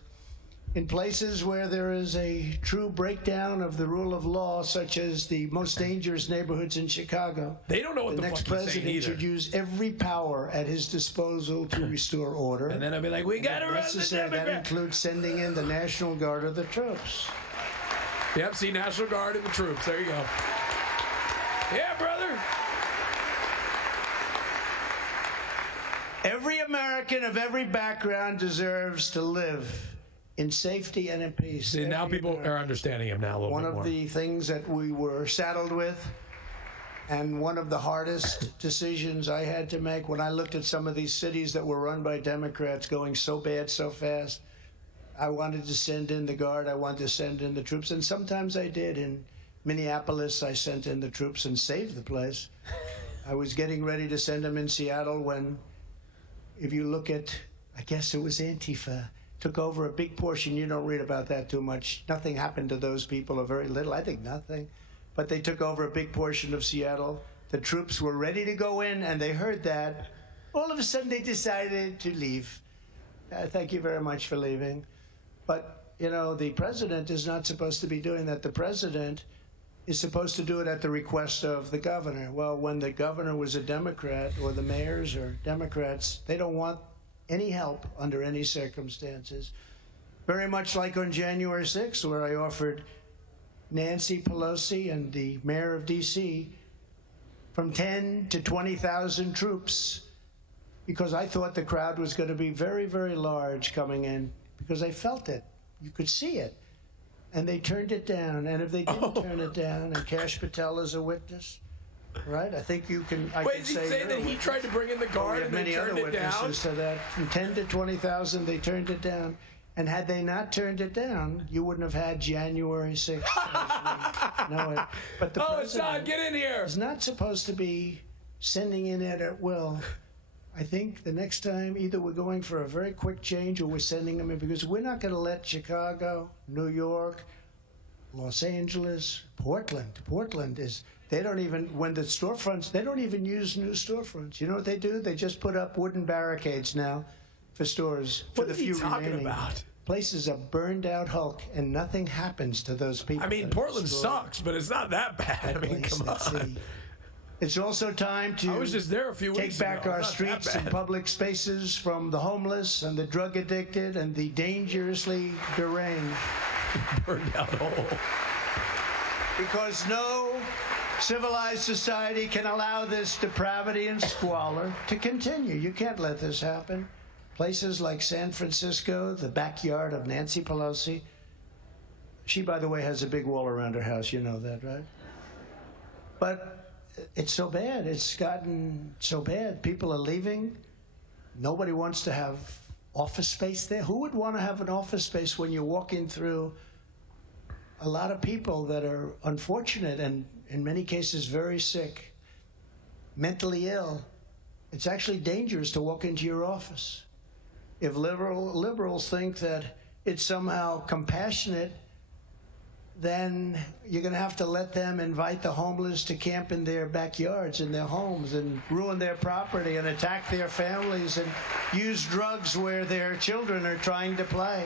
In places where there is a true breakdown of the rule of law, such as the most dangerous neighborhoods in Chicago, They don't know what the the next fuck he's saying president either. should use every power at his disposal to restore order. And then I'll be like, we gotta run the Necessary, that Democrats. includes sending in the National Guard or the troops. Yep, see National Guard and the troops. There you go. Yeah, brother. Every American of every background deserves to live in safety and in peace. See, now Every people American. are understanding him now a little One bit of more. the things that we were saddled with, and one of the hardest decisions I had to make when I looked at some of these cities that were run by Democrats going so bad so fast, I wanted to send in the Guard, I wanted to send in the troops, and sometimes I did. In Minneapolis, I sent in the troops and saved the place. I was getting ready to send them in Seattle when, if you look at, I guess it was Antifa, took over a big portion. You don't read about that too much. Nothing happened to those people, or very little. I think nothing. But they took over a big portion of Seattle. The troops were ready to go in, and they heard that. All of a sudden, they decided to leave. Thank you very much for leaving. But, you know, the president is not supposed to be doing that. The president is supposed to do it at the request of the governor. Well, when the governor was a Democrat, or the mayors are Democrats, they don't want any help under any circumstances. Very much like on January 6th, where I offered Nancy Pelosi and the mayor of D.C. from 10 to 20,000 troops, because I thought the crowd was going to be very, very large coming in, because I felt it. You could see it. And they turned it down. And if they didn't turn it down, and Kash Patel is a witness, right? I think you can. Wait, is he saying that he tried to bring in the Guard and they many turned other it down? witnesses to that. From 10 to 20,000, they turned it down. And had they not turned it down, you wouldn't have had January 6th. No, but the Hassan, president get in here. is not supposed to be sending in it at will. I think the next time, either we're going for a very quick change or we're sending them in, because we're not going to let Chicago, New York, Los Angeles, Portland is, they don't even, when the storefronts, they don't even use new storefronts. You know what they do? They just put up wooden barricades now for stores. What for is the he few talking remaining. about? Places are burned out Hulk, and nothing happens to those people. I mean, that are Portland destroyed. sucks, but it's not that bad. I mean, Place, come that on. city. It's also time to I was just there a few take weeks back ago. our Not that streets and bad. public spaces from the homeless and the drug addicted and the dangerously deranged. Burned out hole. Because no civilized society can allow this depravity and squalor to continue. You can't let this happen. Places like San Francisco, the backyard of Nancy Pelosi. She, by the way, has a big wall around her house. You know that, right? But it's so bad. It's gotten so bad. People are leaving. Nobody wants to have office space there. Who would want to have an office space when you're walking through a lot of people that are unfortunate and in many cases very sick, mentally ill? It's actually dangerous to walk into your office. If liberals think that it's somehow compassionate, then you're going to have to let them invite the homeless to camp in their backyards, in their homes, and ruin their property and attack their families and use drugs where their children are trying to play.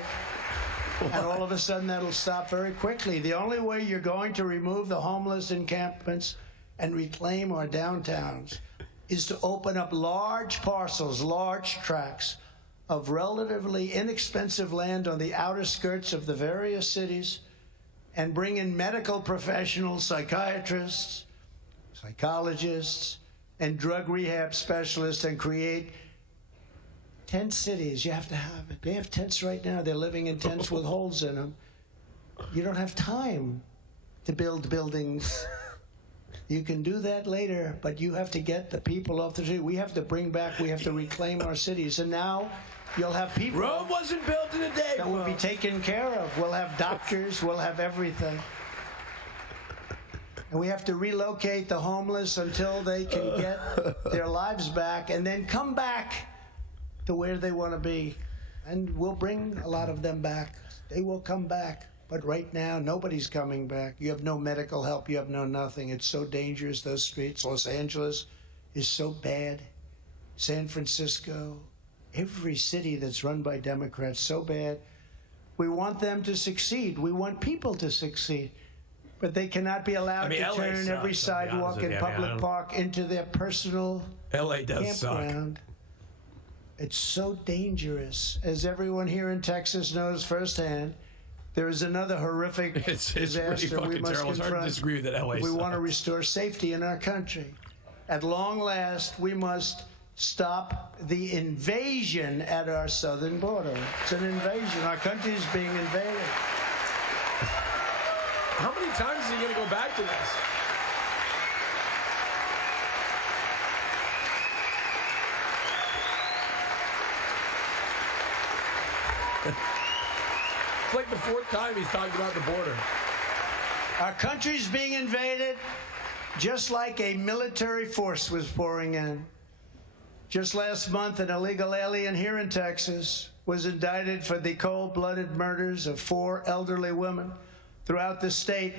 And all of a sudden, that'll stop very quickly. The only way you're going to remove the homeless encampments and reclaim our downtowns is to open up large parcels, large tracts of relatively inexpensive land on the outer skirts of the various cities and bring in medical professionals, psychiatrists, psychologists, and drug rehab specialists and create tent cities. You have to have it. They have tents right now. They're living in tents with holes in them. You don't have time to build buildings. You can do that later, but you have to get the people off the street. We have to bring back, we have to reclaim our cities. And now you'll have people Rome wasn't built in a day. that will be taken care of. We'll have doctors, we'll have everything. And we have to relocate the homeless until they can get their lives back and then come back to where they want to be. And we'll bring a lot of them back. They will come back. But right now, nobody's coming back. You have no medical help. You have no nothing. It's so dangerous, those streets. Los Angeles is so bad. San Francisco, every city that's run by Democrats, so bad. We want them to succeed. We want people to succeed. But they cannot be allowed to LA turn sucks, every I'll be honest sidewalk with and you. I public don't- park into their personal LA does suck. campground. It's so dangerous. As everyone here in Texas knows firsthand, there is another horrific It's really disaster we fucking must terrible. It's hard to confront disagree with that LA if we want to sucks. restore safety in our country. At long last, we must stop the invasion at our southern border. It's an invasion. Our country is being invaded. How many times is he going to go back to this? It's like the fourth time he's talked about the border. Our country's being invaded just like a military force was pouring in. Just last month, an illegal alien here in Texas was indicted for the cold-blooded murders of 4 elderly women throughout the state,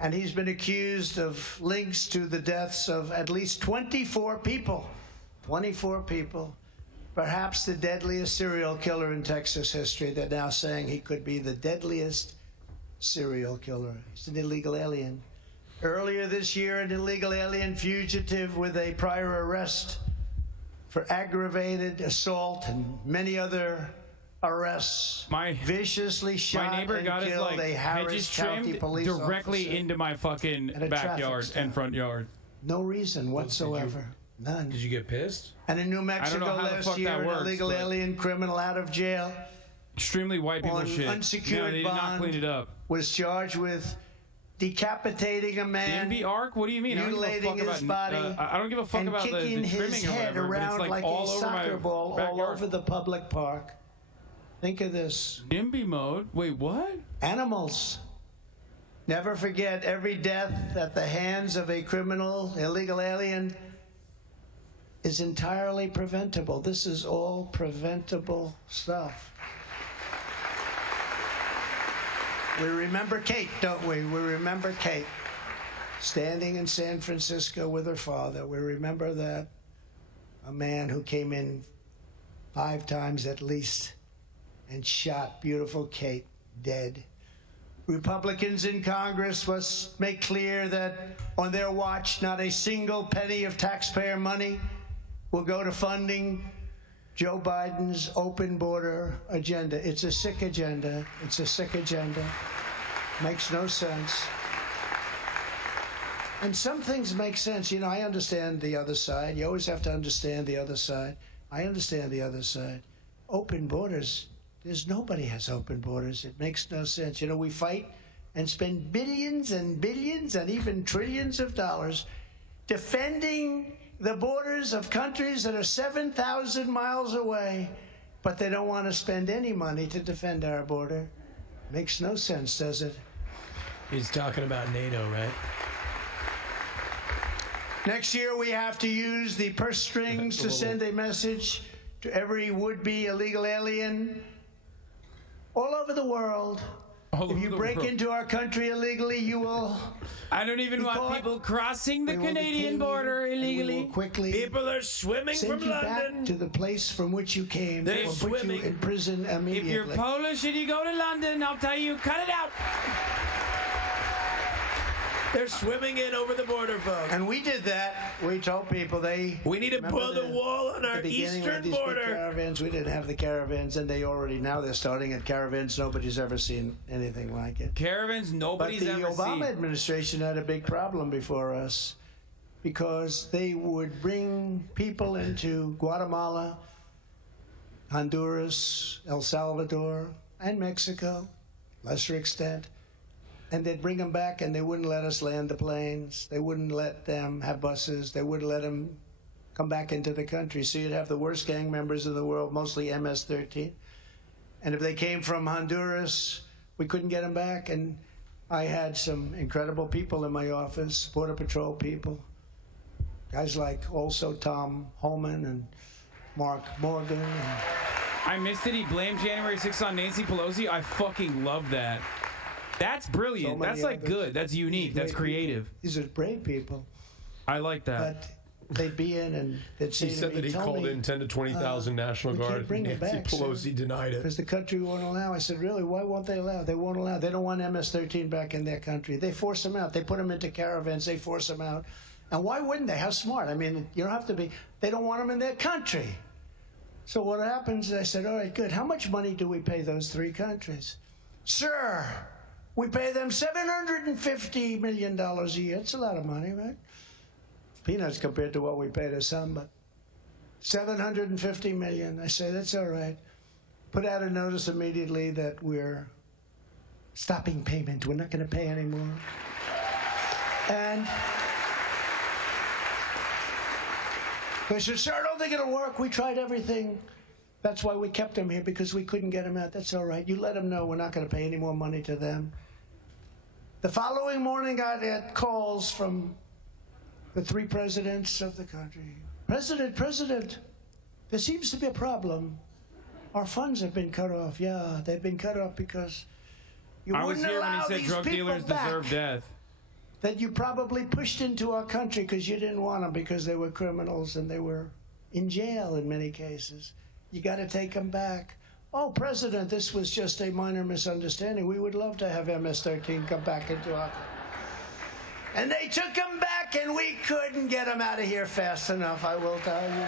and he's been accused of links to the deaths of at least 24 people. 24 people. Perhaps the deadliest serial killer in Texas history. They're now saying he could be the deadliest serial killer. He's an illegal alien. Earlier this year, an illegal alien fugitive with a prior arrest for aggravated assault and many other arrests viciously shot My neighbor and got his killed like a hedges Harris County trimmed police directly officer. into my fucking At a backyard traffic stop. and front yard. No reason whatsoever. None. Did you get pissed? And in New know Mexico how the last fuck year, that an works, illegal but- alien criminal out of jail Extremely white people on shit. unsecured No, they did not bond clean it up. was charged with decapitating a The man, MB arc? What do you mean? I don't give a mutilating fuck his about, body, I don't give a fuck and about the kicking trimming his or head whatever, but it's around like, like all a over my soccer ball all backyard. over the public park. Think of this. NIMBY mode? Wait, what? Animals. Never forget, every death at the hands of a criminal, illegal alien is entirely preventable. This is all preventable stuff. We remember Kate, don't we? We remember Kate standing in San Francisco with her father. We remember that. A man who came in 5 times at least and shot beautiful Kate dead. Republicans in Congress must make clear that on their watch, not a single penny of taxpayer money will go to funding Joe Biden's open border agenda. It's a sick agenda. It's a sick agenda. Makes no sense. And some things make sense. You know, I understand the other side. You always have to understand the other side. I understand the other side. Open borders. Nobody has open borders. It makes no sense. You know, we fight and spend billions and billions and even trillions of dollars defending the borders of countries that are 7,000 miles away, but they don't want to spend any money to defend our border. Makes no sense, does it? He's talking about NATO, right? Next year, we have to use the purse strings to send a message to every would-be illegal alien all over the world. If you break into our country illegally, you will. I don't even want people crossing the Canadian border illegally. Quickly, People are swimming send from you London. back to the place from which you came, They're or put swimming. you in prison immediately. If you're Polish and you go to London, I'll tell you, cut it out. They're swimming in over the border, folks. And we did that. We told people We need to build a wall on our the beginning eastern of these big border. caravans. We didn't have the caravans, and now they're starting at caravans. Nobody's ever seen anything like it. Caravans But nobody's the ever Obama seen. administration had a big problem before us because they would bring people into Guatemala, Honduras, El Salvador, and Mexico, lesser extent, and they'd bring them back and they wouldn't let us land the planes. They wouldn't let them have buses. They wouldn't let them come back into the country. So you'd have the worst gang members in the world, mostly MS-13. And if they came from Honduras, we couldn't get them back. And I had some incredible people in my office, Border Patrol people, guys like also Tom Holman and Mark Morgan. And I missed it. He blamed January 6th on Nancy Pelosi. I fucking love that. That's brilliant. So many That's like others. good. That's unique. That's creative. These are brave people. I like that. But they'd be in and they'd say He to said me, that he "Tell called me, in 10 to 20,000 National we can't Guard. bring them Nancy back, sir." Pelosi denied it. because the country won't allow." I said, "Really? Why won't they allow? They won't allow. They don't want MS-13 back in their country. They force them out. They put them into caravans. They force them out. And why wouldn't they? How smart. I mean, you don't have to be. They don't want them in their country. So what happens is I said, all right, good. How much money do we pay those three countries? Sir, we pay them $750 million a year. It's a lot of money, right? Peanuts compared to what we pay to some, but $750 million. I say, that's all right. Put out a notice immediately that we're stopping payment. We're not going to pay anymore. And they said, sir, I don't think it'll work. We tried everything. That's why we kept them here, because we couldn't get them out. That's all right. You let them know we're not going to pay any more money to them. The following morning, I got calls from the three presidents of the country. President, there seems to be a problem. Our funds have been cut off. Yeah, they've been cut off because you I was wouldn't here when he allow said these drug people dealers back deserve death. that you probably pushed into our country because you didn't want them, because they were criminals and they were in jail in many cases. You got to take them back. Oh, President, this was just a minor misunderstanding. We would love to have MS-13 come back into our country. And they took them back, and we couldn't get them out of here fast enough, I will tell you.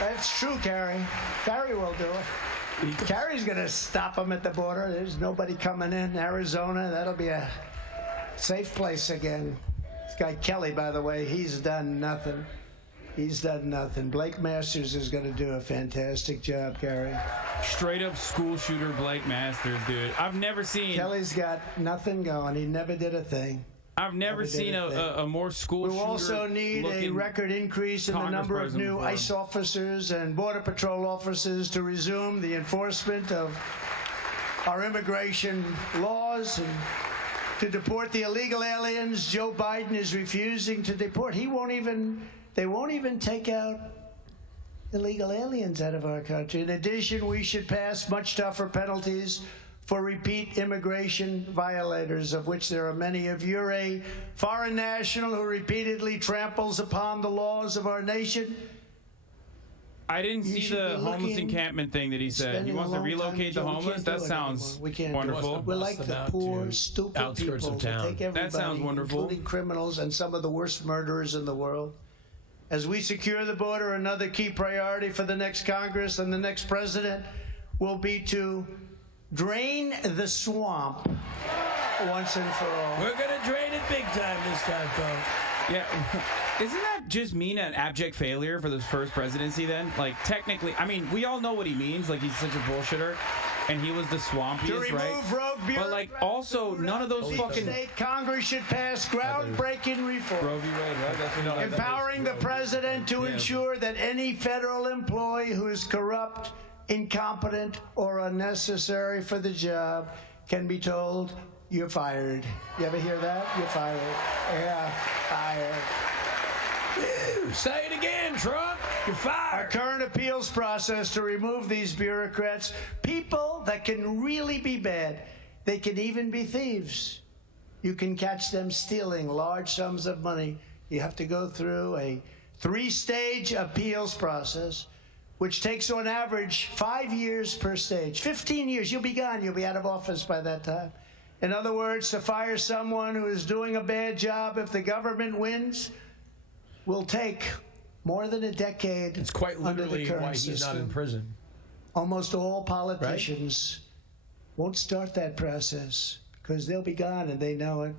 That's true, Carrie. Carrie will do it. Carrie's going to stop them at the border. There's nobody coming in. Arizona, that'll be a safe place again. This guy Kelly, by the way, he's done nothing. He's done nothing. Blake Masters is going to do a fantastic job, Carrie. Straight up school shooter Blake Masters, dude. I've never seen. Kelly's got nothing going. He never did a thing. I've never seen a more school shooter. We also need a record increase in the number of new ICE officers and Border Patrol officers to resume the enforcement of our immigration laws and to deport the illegal aliens Joe Biden is refusing to deport. They won't even take out illegal aliens out of our country. In addition, we should pass much tougher penalties for repeat immigration violators, of which there are many. If you're a foreign national who repeatedly tramples upon the laws of our nation, I didn't You see should the be homeless looking- encampment thing that he said. He spending wants a to long time, relocate the Joe, we homeless. can't That do it sounds anymore. We can't do it. wonderful. We're like the Bust them poor, out to stupid outskirts people of town. who take everybody, That sounds wonderful. including criminals and some of the worst murderers in the world. As we secure the border, another key priority for the next Congress and the next president will be to drain the swamp once and for all. We're gonna drain it big time this time, folks. Yeah. Isn't that just mean an abject failure for this first presidency then? Like, technically, I mean, we all know what he means. Like, he's such a bullshitter. And he was the To swampiest, remove right? rogue But, like, bureaucrats also, who none of those deep fucking... state Congress should pass groundbreaking reform. Roe v. Wade, right? That's what he Empowering the president to ensure that any federal employee who is corrupt, incompetent, or unnecessary for the job can be told, "You're fired." You ever hear that? You're fired. Yeah, fired. Say it again, Trump. You're Our fired. current appeals process to remove these bureaucrats, people that can really be bad, they can even be thieves. You can catch them stealing large sums of money. You have to go through a 3-stage appeals process, which takes on average 5 years per stage. 15 years, you'll be gone. You'll be out of office by that time. In other words, to fire someone who is doing a bad job if the government wins will take more than a decade. It's quite under the literally current why he's not system. in prison. Almost all politicians won't start that process because they'll be gone and they know it.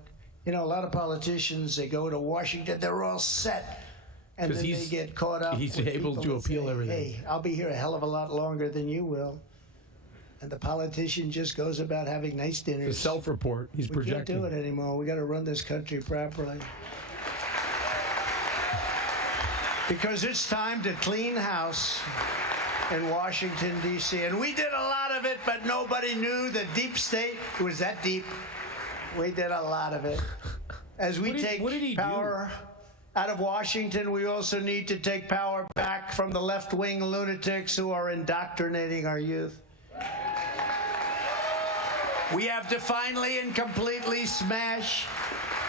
You know, a lot of politicians, they go to Washington, they're all set, and 'Cause then they he's- get caught up. he's with able people to that appeal say, everything. Hey, I'll be here a hell of a lot longer than you will. And the politician just goes about having nice The dinners. self-report. He's We can't projecting. do it anymore. We got to run this country properly. Because it's time to clean house in Washington, D.C. And we did a lot of it, but nobody knew the deep state was that deep. We did a lot of it. As we What did he take do? power out of Washington, we also need to take power back from the left-wing lunatics who are indoctrinating our youth. We have to finally and completely smash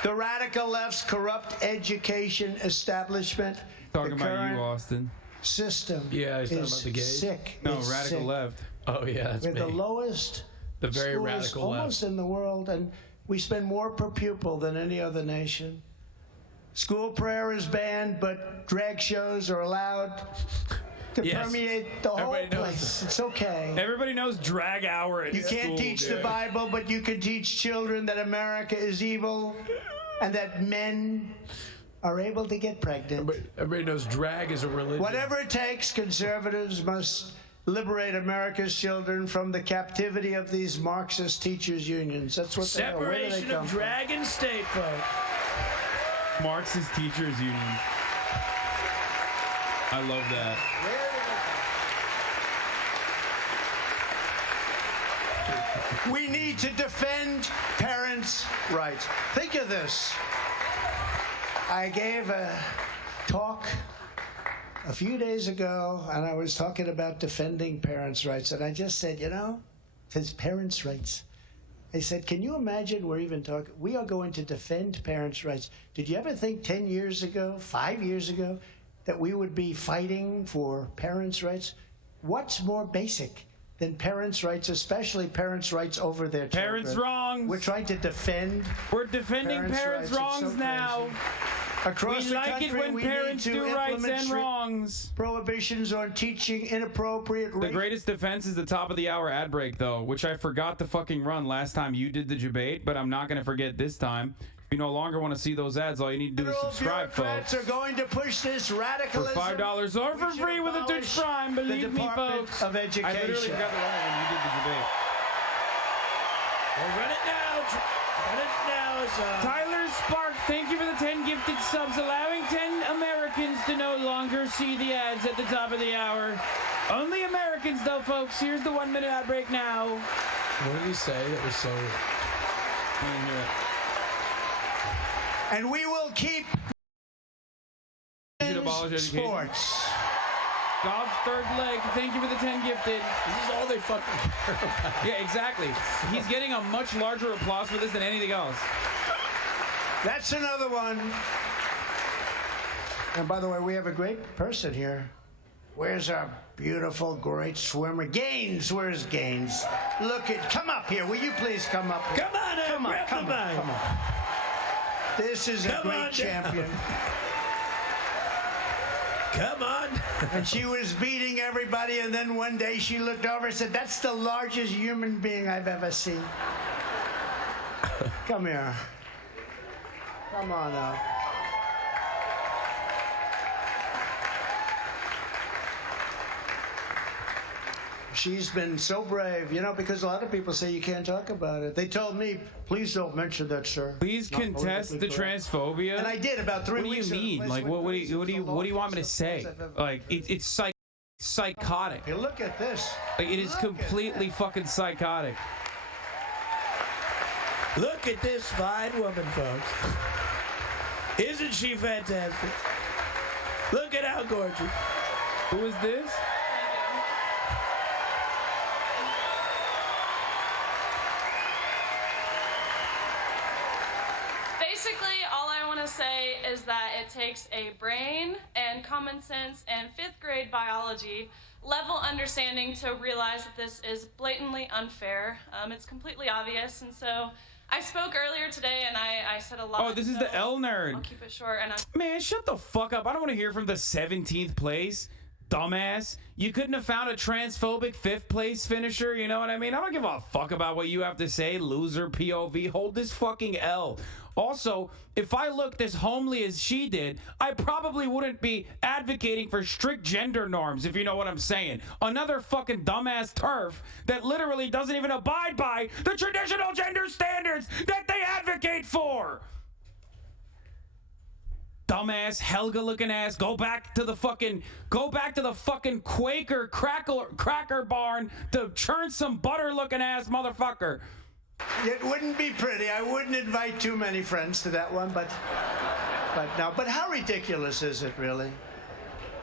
the radical left's corrupt education establishment. Talking The about you, current Austin. system Yeah, he's talking is about the gays. sick. No, It's radical sick. left. Oh yeah, that's We're the me. lowest The very scores radical almost left. in the world, and we spend more per pupil than any other nation. School prayer is banned, but drag shows are allowed to Yes. permeate the whole Everybody knows place. It's okay. Everybody knows drag hour at You can't school, teach the dude. Bible, but you can teach children that America is evil and that men are able to get pregnant. Everybody knows drag is a religion. Whatever it takes, conservatives must liberate America's children from the captivity of these Marxist teachers' unions. That's what they are. Where do they Separation come of from? drag and state, folks. Marxist Teachers Union. I love that. We need to defend parents' rights. Think of this. I gave a talk a few days ago, and I was talking about defending parents' rights, and I just said, you know, it says parents' rights. I said, can you imagine we're even talking, we are going to defend parents' rights. Did you ever think 10 years ago, 5 years ago, that we would be fighting for parents' rights? What's more basic than parents' rights, especially parents' rights over their children? Parents' wrongs. We're trying to defend We're defending parents' rights. It's wrongs so now. crazy. Across We the like country, it when we parents need to do rights implement and strict wrongs. prohibitions on teaching inappropriate The race. greatest defense is the top of the hour ad break, though, which I forgot to fucking run last time you did the debate, but I'm not going to forget this time. If you no longer want to see those ads, all you need to do is Federal subscribe, bureaucrats folks. are going to push this For radicalism. $5 or for We should free with a Twitch abolish Prime, the believe me, Department folks. of I literally Education. forgot to run it when you did the debate. Well, run it now. Run it now. Tyler Spark, thank you for the 10 gifted subs, allowing 10 Americans to no longer see the ads at the top of the hour. Only Americans, though, folks. Here's the 1 minute ad break now. What did he say that was so... And we will keep should abolish education. sports. God's third leg, thank you for the 10 gifted. This is all they fucking care about. Yeah, exactly. He's getting a much larger applause for this than anything else. That's another one. And by the way, we have a great person here. Where's our beautiful, great swimmer? Gaines, where's Gaines? Look at, come up here. Will you please come up here? Come on, Come on, grab come the on, mic. come on. This is a Come great on down. champion. Come on. And she was beating everybody, and then one day she looked over and said, that's the largest human being I've ever seen. Come here. Come on up. She's been so brave, you know, because a lot of people say you can't talk about it. They told me, please don't mention that, sir. Please Not contest the politically correct." transphobia. And I did about 3 What do weeks you ago. mean? Like, what do you want me to say? Like, it's psychotic. Hey, look at this. Like, it is Look at completely fucking psychotic. Look at this fine woman, folks. Isn't she fantastic? Look at how gorgeous. Who is this? Basically, all I want to say is that it takes a brain and common sense and 5th grade biology level understanding to realize that this is blatantly unfair. It's completely obvious, and so I spoke earlier today and I said a lot. Oh, this is so the L nerd. I'll keep it short. And Man, shut the fuck up. I don't want to hear from the 17th place. Dumbass. You couldn't have found a transphobic 5th place finisher, you know what I mean? I don't give a fuck about what you have to say, loser POV. Hold this fucking L. Also, if I looked as homely as she did, I probably wouldn't be advocating for strict gender norms, if you know what I'm saying. Another fucking dumbass turf that literally doesn't even abide by the traditional gender standards that they advocate for. Dumbass, Helga looking ass, go back to the fucking Quaker cracker barn to churn some butter looking ass motherfucker. It wouldn't be pretty. I wouldn't invite too many friends to that one, but no. But how ridiculous is it, really?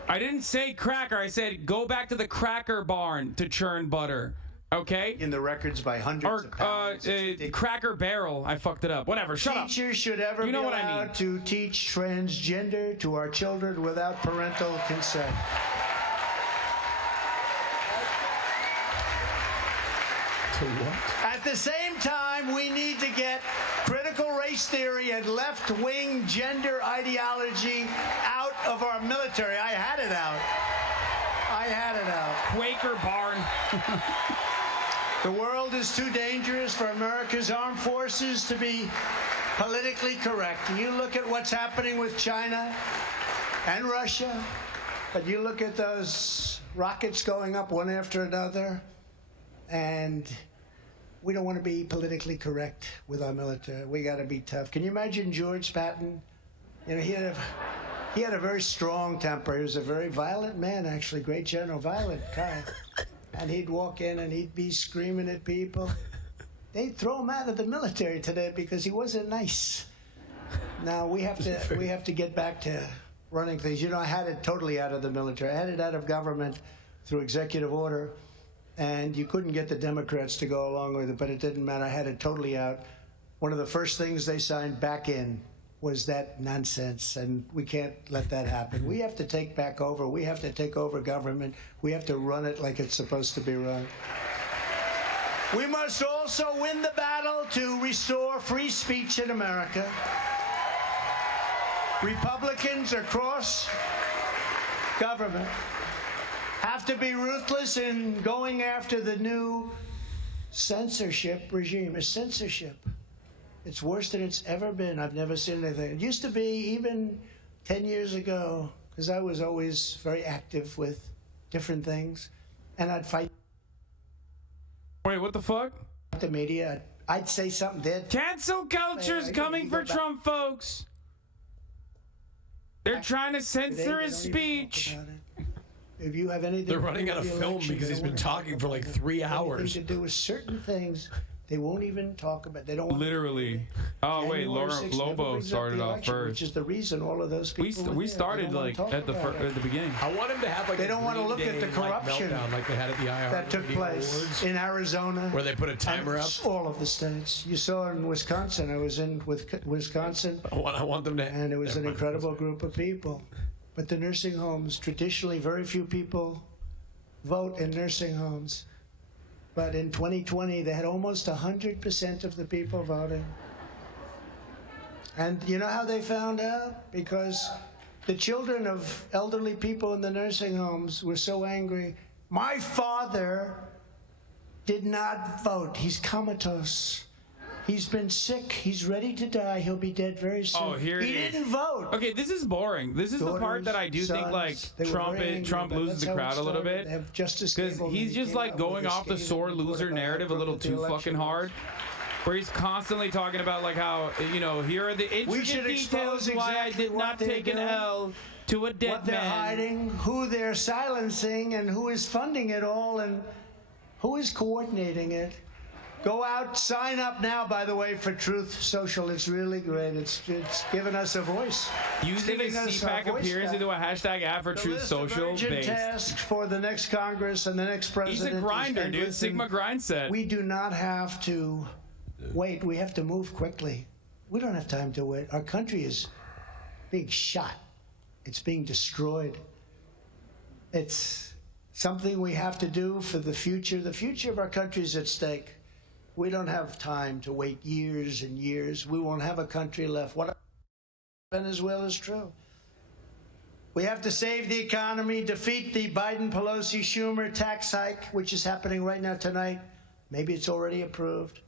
I didn't say cracker. I said go back to the cracker barn to churn butter. Okay? In the records by hundreds Or of pounds. Cracker Barrel. I fucked it up. Whatever. Shut up. Teachers should ever You know be what I mean. allowed to teach transgender to our children without parental consent. To what? At the same time, we need to get critical race theory and left-wing gender ideology out of our military. I had it out. Quaker barn. The world is too dangerous for America's armed forces to be politically correct. You look at what's happening with China and Russia, but you look at those rockets going up one after another, and we don't want to be politically correct with our military. We got to be tough. Can you imagine George Patton? You know, he had a very strong temper. He was a very violent man, actually, great general, violent guy. And he'd walk in and he'd be screaming at people. They'd throw him out of the military today because he wasn't nice. Now we have to get back to running things. You know, I had it totally out of the military. I had it out of government through executive order, and you couldn't get the Democrats to go along with it, but it didn't matter. I had it totally out. One of the first things they signed back in was that nonsense, and we can't let that happen. We have to take back over. We have to take over government. We have to run it like it's supposed to be run. We must also win the battle to restore free speech in America. Republicans across government have to be ruthless in going after the new censorship regime. It's censorship. It's worse than it's ever been. I've never seen anything. It used to be even 10 years ago, because I was always very active with different things, and I'd fight Wait, what the fuck? the media. I'd say something dead. Cancel culture's Hey, coming for go back. Trump, folks. They're trying to Today, censor they his don't even speech. talk about it. If you have anything They're to do running out with of the film election, because they he's don't been wanna talking talk for like about 3 anything hours. to do with certain things. They won't even talk about. They don't want Literally. Oh wait, January Laura 6th never Lobo brings up started the off election, first. which is the reason all of those We people. were we there. They started don't wanna like talk at the about it. at the beginning. I want him to have like They a don't wanna Green look at the Day, corruption meltdown like they had at the IR that took place Awards, in Arizona. where they put a timer and up. all of the states. You saw in Wisconsin. I was in with Wisconsin, I want them to. and it was an incredible group of people. But the nursing homes, traditionally, very few people vote in nursing homes. But in 2020, they had almost 100% of the people voting. And you know how they found out? Because the children of elderly people in the nursing homes were so angry. My father did not vote. He's comatose. He's been sick. He's ready to die. He'll be dead very soon. Oh, here he it is. didn't vote. Okay, this is boring. This is the part that I do think like Trump loses the crowd a little bit, because he's just like going off the sore loser narrative a little too fucking hard, where he's constantly talking about like how, you know, here are the intricate details why I did not take an L to a dead what they're man. hiding, who they're silencing, and who is funding it all, and who is coordinating it. Go out, sign up now, by the way, for Truth Social. It's really great. It's given us a voice. Using a CPAC appearance into a hashtag ad for Truth Social based. Task for the next Congress and the next president. He's a grinder, dude. Sigma grind set. We do not have to wait. We have to move quickly. We don't have time to wait. Our country is being shot. It's being destroyed. It's something we have to do for the future. The future of our country is at stake. We don't have time to wait years and years. We won't have a country left. What Venezuela is true. We have to save the economy, defeat the Biden-Pelosi-Schumer tax hike, which is happening right now tonight. Maybe it's already approved.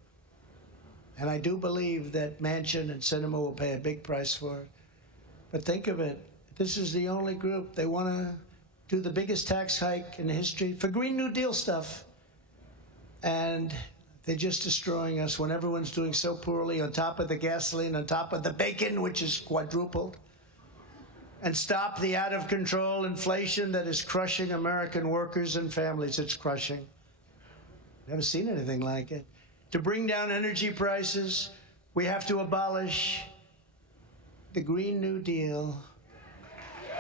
And I do believe that Manchin and Sinema will pay a big price for it. But think of it. This is the only group. They want to do the biggest tax hike in history for Green New Deal stuff. And they're just destroying us when everyone's doing so poorly, on top of the gasoline, on top of the bacon, which is quadrupled. And stop the out-of-control inflation that is crushing American workers and families. It's crushing. Never seen anything like it. To bring down energy prices, we have to abolish the Green New Deal.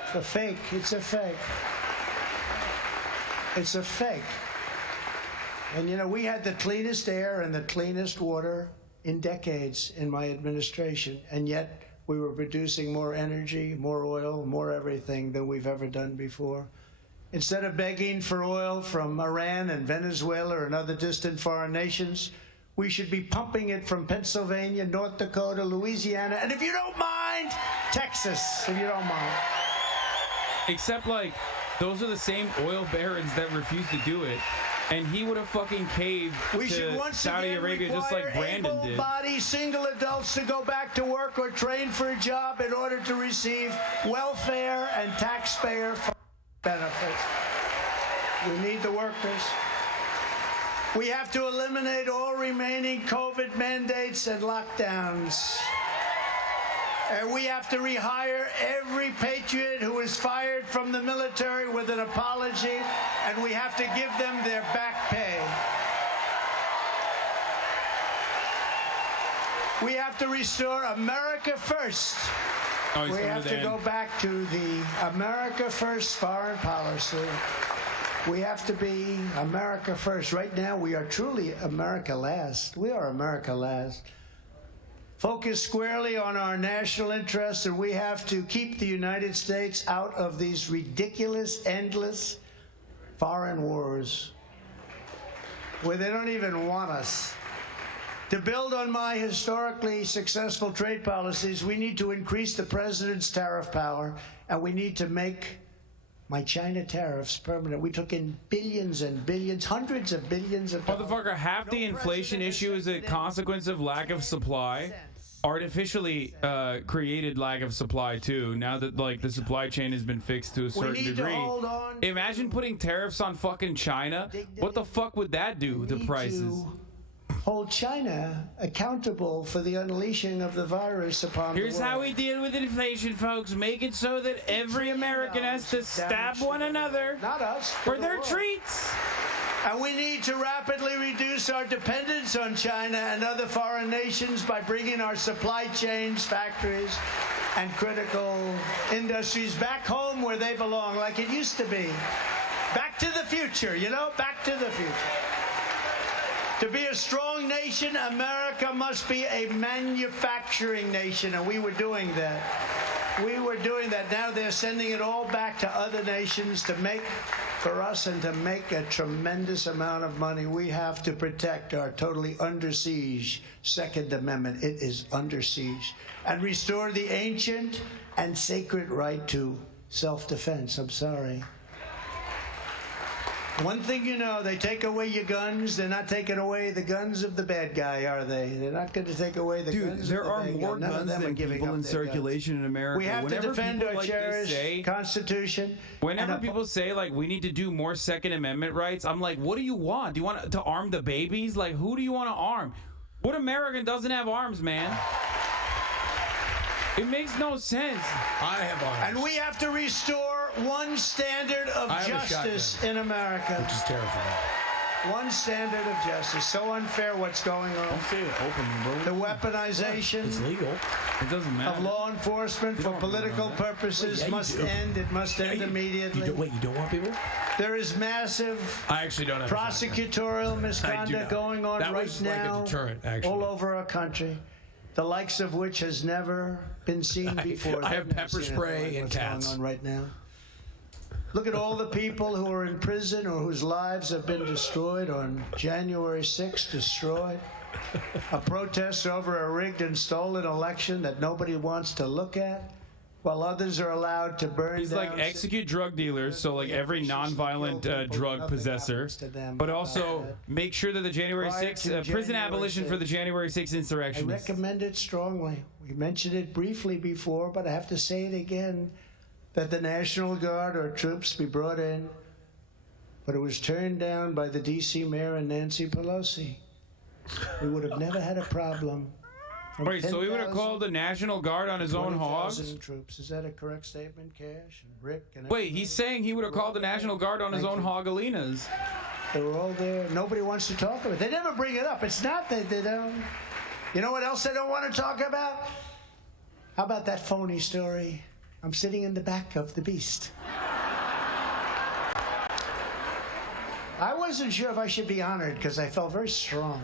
It's a fake. It's a fake. It's a fake. And, you know, we had the cleanest air and the cleanest water in decades in my administration, and yet we were producing more energy, more oil, more everything than we've ever done before. Instead of begging for oil from Iran and Venezuela and other distant foreign nations, we should be pumping it from Pennsylvania, North Dakota, Louisiana, and if you don't mind, Texas, if you don't mind. Except, like, those are the same oil barons that refuse to do it. And he would have fucking caved to Saudi Arabia just like Brandon did. Able-bodied single adults to go back to work or train for a job in order to receive welfare and taxpayer benefits. We need the workers. We have to eliminate all remaining COVID mandates and lockdowns. And we have to rehire every patriot who is fired from the military with an apology, and we have to give them their back pay. We have to restore America First. We have to go back to the America First foreign policy. We have to be America First. Right now, we are truly America Last. We are America Last. Focus squarely on our national interests, and we have to keep the United States out of these ridiculous, endless foreign wars where they don't even want us. To build on my historically successful trade policies, we need to increase the president's tariff power, and we need to make my China tariffs permanent. We took in billions and billions, hundreds of billions of dollars. Motherfucker, half the inflation issue is a consequence of lack of supply. Artificially created lack of supply too. Now that like the supply chain has been fixed to a certain degree. Imagine putting tariffs on fucking China. What the fuck would that do to prices? Hold China accountable for the unleashing of the virus upon Here's the world. how we deal with inflation, folks. Make it so that every American has to stab one another Not us, for their treats. And we need to rapidly reduce our dependence on China and other foreign nations by bringing our supply chains, factories, and critical industries back home where they belong, like it used to be. Back to the future, you know, back to the future. To be a strong nation, America must be a manufacturing nation, and we were doing that. We were doing that. Now they're sending it all back to other nations to make for us and to make a tremendous amount of money. We have to protect our totally under siege Second Amendment. It is under siege. And restore the ancient and sacred right to self-defense. I'm sorry. One thing you know, they take away your guns. They're not taking away the guns of the bad guy, are they? They're not going to take away the guns of the bad guy. Dude, there are more guns than people in circulation in America. We have to defend our cherished Constitution. Whenever people say, like, we need to do more Second Amendment rights, I'm like, what do you want? Do you want to arm the babies? Like, who do you want to arm? What American doesn't have arms, man? It makes no sense. I have arms. And we have to restore one standard of justice in America. Which is terrifying. One standard of justice. So unfair what's going on. Don't say it openly, bro. The weaponization It's legal. It doesn't matter. of law enforcement for political purposes must end. It must end immediately. You don't want people? There is massive I actually don't have prosecutorial misconduct going on That right was like a now deterrent, actually. all over our country, the likes of which has never been seen before. I have I've never pepper seen spray anything like and what's cats. going on right now. Look at all the people who are in prison or whose lives have been destroyed on January 6th, destroyed. A protest over a rigged and stolen election that nobody wants to look at, while others are allowed to burn He's down like execute drug dealers, so like every nonviolent drug possessor, but also make sure that the January 6th, prison abolition for the January 6th I insurrectionists. recommend it strongly. We mentioned it briefly before, but I have to say it again, that the National Guard or troops be brought in, but it was turned down by the D.C. mayor and Nancy Pelosi. We would have never had a problem. From Wait, so he would have 10,000 called the National Guard on his own 20,000 hogs? troops. Is that a correct statement, Cash and Rick? And Wait, he's saying he would have called the National Guard on his own hogalinas. They were all there. Nobody wants to talk about it. They never bring it up. It's not that they don't. You know what else they don't want to talk about? How about that phony story? I'm sitting in the back of the beast. I wasn't sure if I should be honored because I felt very strong.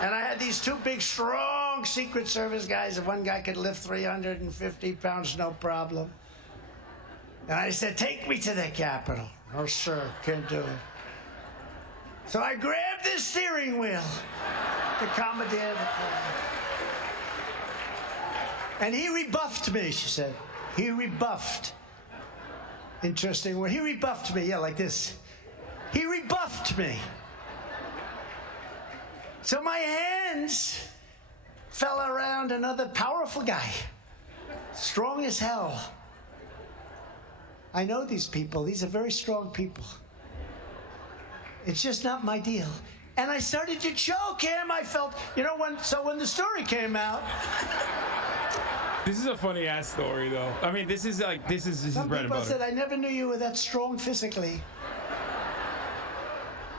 And I had these two big, strong Secret Service guys. And one guy could lift 350 pounds, no problem. And I said, take me to the Capitol. Oh, sir, can't do it. So I grabbed the steering wheel, the commandeer. And he rebuffed me, she said. He rebuffed. Interesting word. He rebuffed me, yeah, like this. He rebuffed me. So my hands fell around another powerful guy, strong as hell. I know these people. These are very strong people. It's just not my deal. And I started to choke him. I felt, you know, when the story came out. This is a funny ass story, though. I mean, this is bread and People butter. said, I never knew you were that strong physically.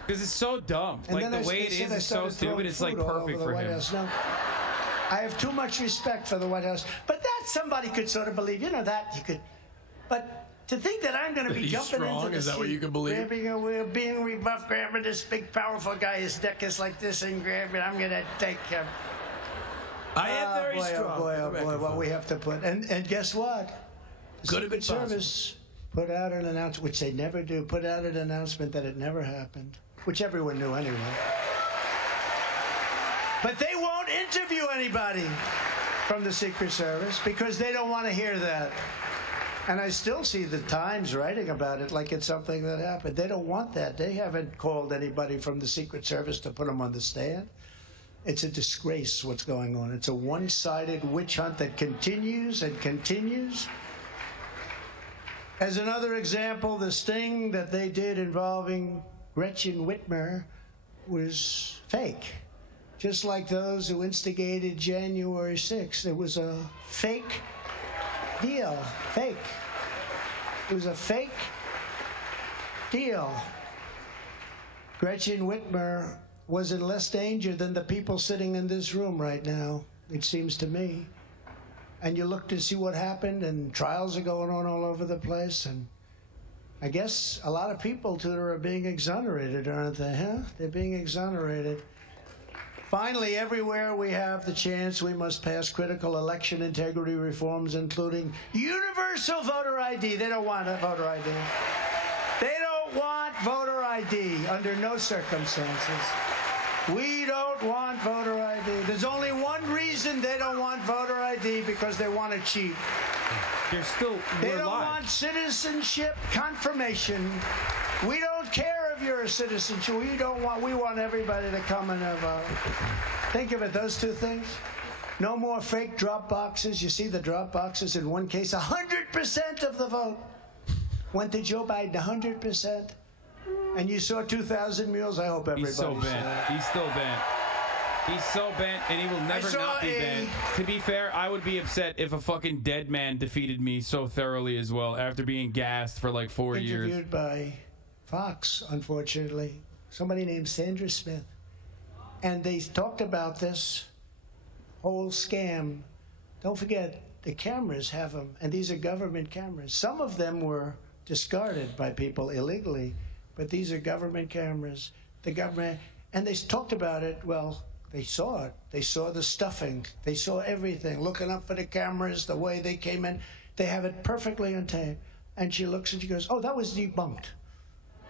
Because it's so dumb. And Like, the way it is so stupid, it's like perfect for him. No, I have too much respect for the White House. But that somebody could sort of believe, you know, that you could. But to think that I'm going to be He's jumping strong? into the Is that what seat, you can believe? grabbing a wheel, being rebuffed, grabbing this big, powerful guy, his neck is like this, and grabbing, I'm going to take him. I am very strong. Oh boy, what we have to put. And guess what? The Could have been Secret Service put out an announcement, which they never do, put out an announcement that it never happened, which everyone knew anyway. But they won't interview anybody from the Secret Service because they don't want to hear that. And I still see the Times writing about it like it's something that happened. They don't want that. They haven't called anybody from the Secret Service to put them on the stand. It's a disgrace what's going on. It's a one-sided witch hunt that continues and continues. As another example, the sting that they did involving Gretchen Whitmer was fake. Just like those who instigated January 6th. It was a fake deal. Fake. It was a fake deal. Gretchen Whitmer was in less danger than the people sitting in this room right now, it seems to me. And you look to see what happened, and trials are going on all over the place, and I guess a lot of people, Tudor, are being exonerated, aren't they, huh? They're being exonerated. Finally, everywhere we have the chance, we must pass critical election integrity reforms, including universal voter ID. They don't want a voter ID. They don't want voter ID under no circumstances. We don't want voter ID. There's only one reason they don't want voter ID, because they want to cheat. They don't want citizenship confirmation. We don't care if you're a citizen. We want everybody to come and vote. Think of it, those two things. No more fake drop boxes. You see the drop boxes in one case, 100% of the vote went to Joe Biden, 100%. And you saw 2,000 mules. I hope everybody He's so bent. He's still bent. He's so bent, and he will never not be bent. To be fair, I would be upset if a fucking dead man defeated me so thoroughly as well after being gassed for like 4 years. Interviewed by Fox, unfortunately, somebody named Sandra Smith. And they talked about this whole scam. Don't forget, the cameras have them, and these are government cameras. Some of them were discarded by people illegally, but these are government cameras. The government, and they talked about it, well, they saw it. They saw the stuffing. They saw everything, looking up for the cameras, the way they came in. They have it perfectly on tape. And she looks and she goes, oh, that was debunked.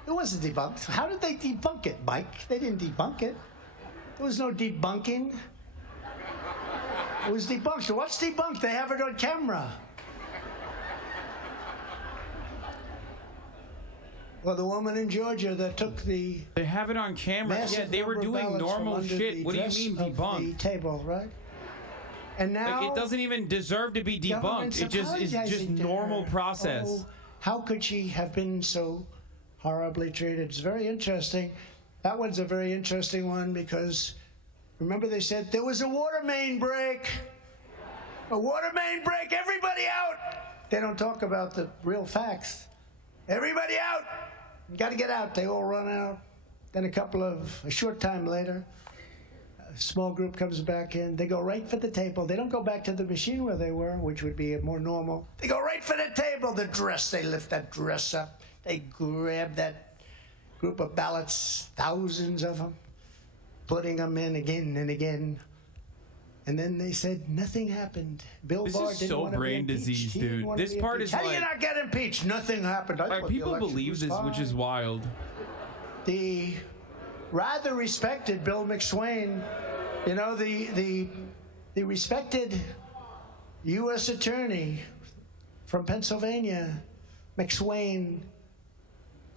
It wasn't debunked. How did they debunk it, Mike? They didn't debunk it. There was no debunking. It was debunked. What's debunked? They have it on camera. Well, the woman in Georgia that took the... They have it on camera. Yeah, they were doing normal shit. What do you mean debunked? The table, right? And now... Like, it doesn't even deserve to be debunked. It just is just normal process. Oh, how could she have been so horribly treated? It's very interesting. That one's a very interesting one because, remember they said there was a water main break. A water main break, everybody out. They don't talk about the real facts. Everybody out. Got to get out. They all run out. Then a short time later, a small group comes back in. They go right for the table. They don't go back to the machine where they were, which would be more normal. They go right for the table. The dress, they lift that dress up. They grab that group of ballots, thousands of them, putting them in again and again. And then they said nothing happened. Bill Barr didn't want to be impeached. This is so brain disease, dude. This part is How do like... you not get impeached? Nothing happened. Like, people believe this, which is wild. The rather respected Bill McSwain, you know, the respected U.S. attorney from Pennsylvania, McSwain,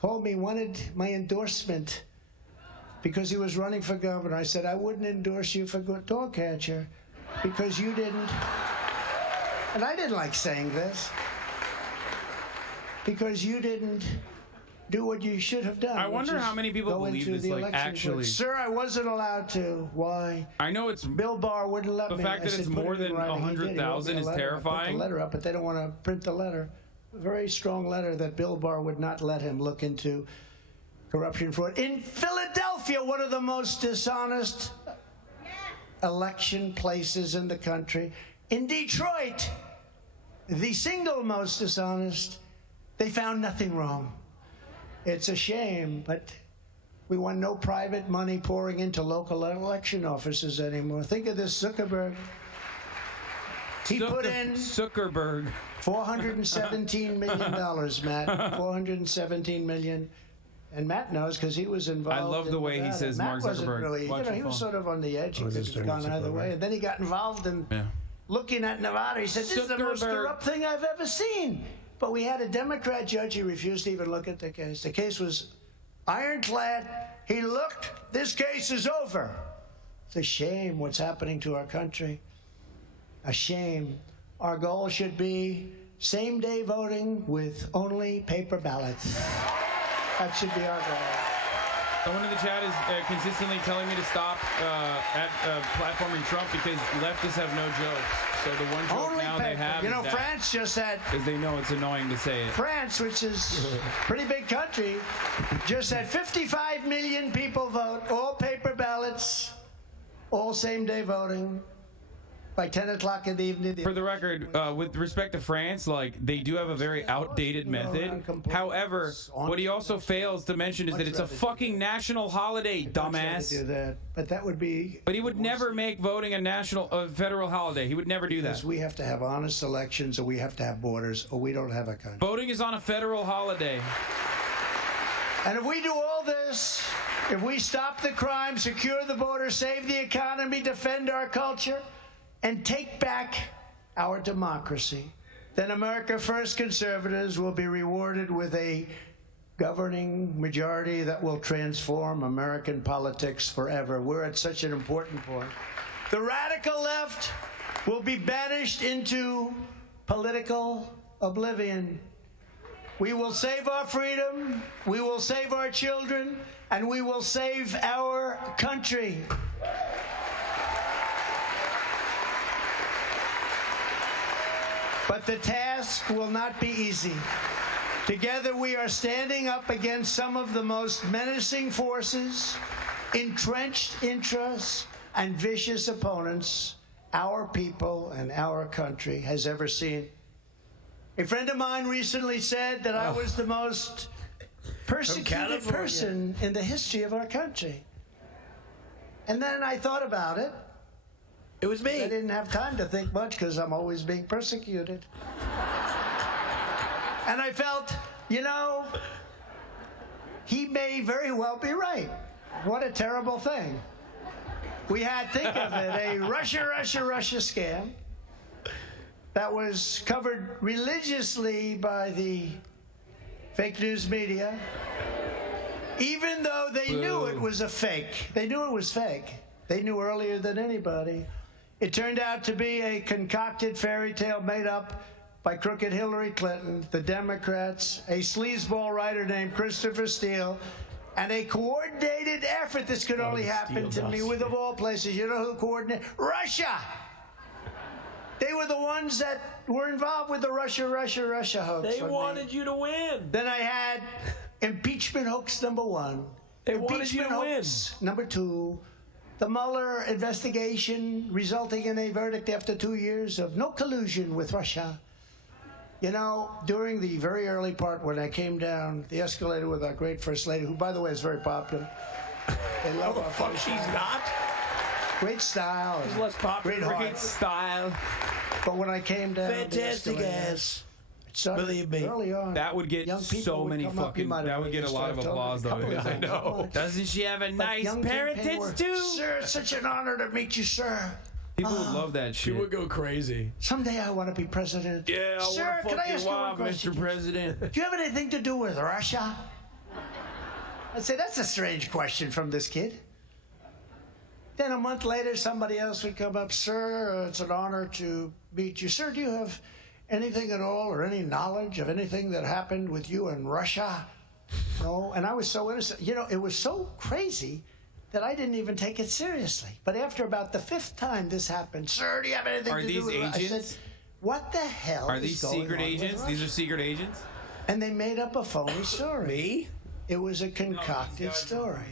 called me, wanted my endorsement because he was running for governor. I said, I wouldn't endorse you for dog catcher because you didn't, and I didn't like saying this, because you didn't do what you should have done. I wonder how many people believe this, like, actually. Sir, I wasn't allowed to. Why? I know it's... Bill Barr wouldn't let me. The fact that it's more than 100,000 is terrifying. I put the letter up, but they don't want to print the letter. A very strong letter that Bill Barr would not let him look into corruption fraud. In Philadelphia, one of the most dishonest election places in the country. In Detroit, the single most dishonest, they found nothing wrong. It's a shame, but we want no private money pouring into local election offices anymore. Think of this Zuckerberg. He put in Zuckerberg. $417 million, Matt. $417 million. And Matt knows because he was involved. I love the way he says Mark Zuckerberg. Really, he was sort of on the edge. He could have gone either way. And then he got involved in looking at Nevada. He said, this is the most corrupt thing I've ever seen. But we had a Democrat judge. He refused to even look at the case. The case was ironclad. He looked. This case is over. It's a shame what's happening to our country. A shame. Our goal should be same-day voting with only paper ballots. That should be our goal. Someone in the chat is consistently telling me to stop platforming Trump because leftists have no jokes. So the one joke only now paper. they have You know, is France just had... Because they know it's annoying to say it. France, which is a pretty big country, just had 55 million people vote, all paper ballots, all same-day voting. by 10 o'clock in the evening. For the record, with respect to France, like, they do have a very outdated method. However, what he also fails to mention is that it's a fucking national holiday, dumbass. Do that, but that would be. But he would never make voting a federal holiday. He would never do that. Because we have to have honest elections, or we have to have borders, or we don't have a country. Voting is on a federal holiday. And if we do all this, if we stop the crime, secure the border, save the economy, defend our culture, and take back our democracy, then America First conservatives will be rewarded with a governing majority that will transform American politics forever. We're at such an important point. The radical left will be banished into political oblivion. We will save our freedom, we will save our children, and we will save our country. But the task will not be easy. Together we are standing up against some of the most menacing forces, entrenched interests, and vicious opponents our people and our country has ever seen. A friend of mine recently said that I was the most persecuted person in the history of our country. And then I thought about it. It was me. I didn't have time to think much because I'm always being persecuted. And I felt, you know, he may very well be right. What a terrible thing. We had, think of it, a Russia scam that was covered religiously by the fake news media, even though they knew it was a fake. They knew it was fake. They knew earlier than anybody. It turned out to be a concocted fairy tale made up by crooked Hillary Clinton, the Democrats, a sleazeball writer named Christopher Steele, and a coordinated effort. This could only happen to me with, of all places, you know who coordinated? Russia! They were the ones that were involved with the Russia hoax. They wanted you to win. Then I had impeachment hoax number 1. They wanted you to win. Number 2. The Mueller investigation resulting in a verdict after 2 years of no collusion with Russia. You know, during the very early part when I came down the escalator with our great First Lady, who, by the way, is very popular. They love our Fuck, she's not. Great style. She's less popular. Great Style. But when I came down Fantastic ass. Believe me. Early on, That would get young people so would many come up, fucking. you might have That would heard get a this lot of story, I've applause, though. told it a couple I of know. times. Doesn't she have a But nice young pair of campaign tits were, too? Sir, it's such an honor to meet you, sir. People would love that She shit. would go crazy. Someday I want to be president. Yeah, I Sir, want to can I fuck ask your you one wife, question? Mr. President. Do you have anything to do with Russia? I'd say, that's a strange question from this kid. Then a month later, somebody else would come up. Sir, it's an honor to meet you. Sir, do you have anything at all or any knowledge of anything that happened with you in Russia? No. And I was so innocent. You know, it was so crazy that I didn't even take it seriously. But after about the 5th time this happened, sir, do you have anything Are to these do with Russia? I agents? said, what the hell Are is these going secret on with agents? These are secret agents? And they made up a phony story. Me? It was a concocted story.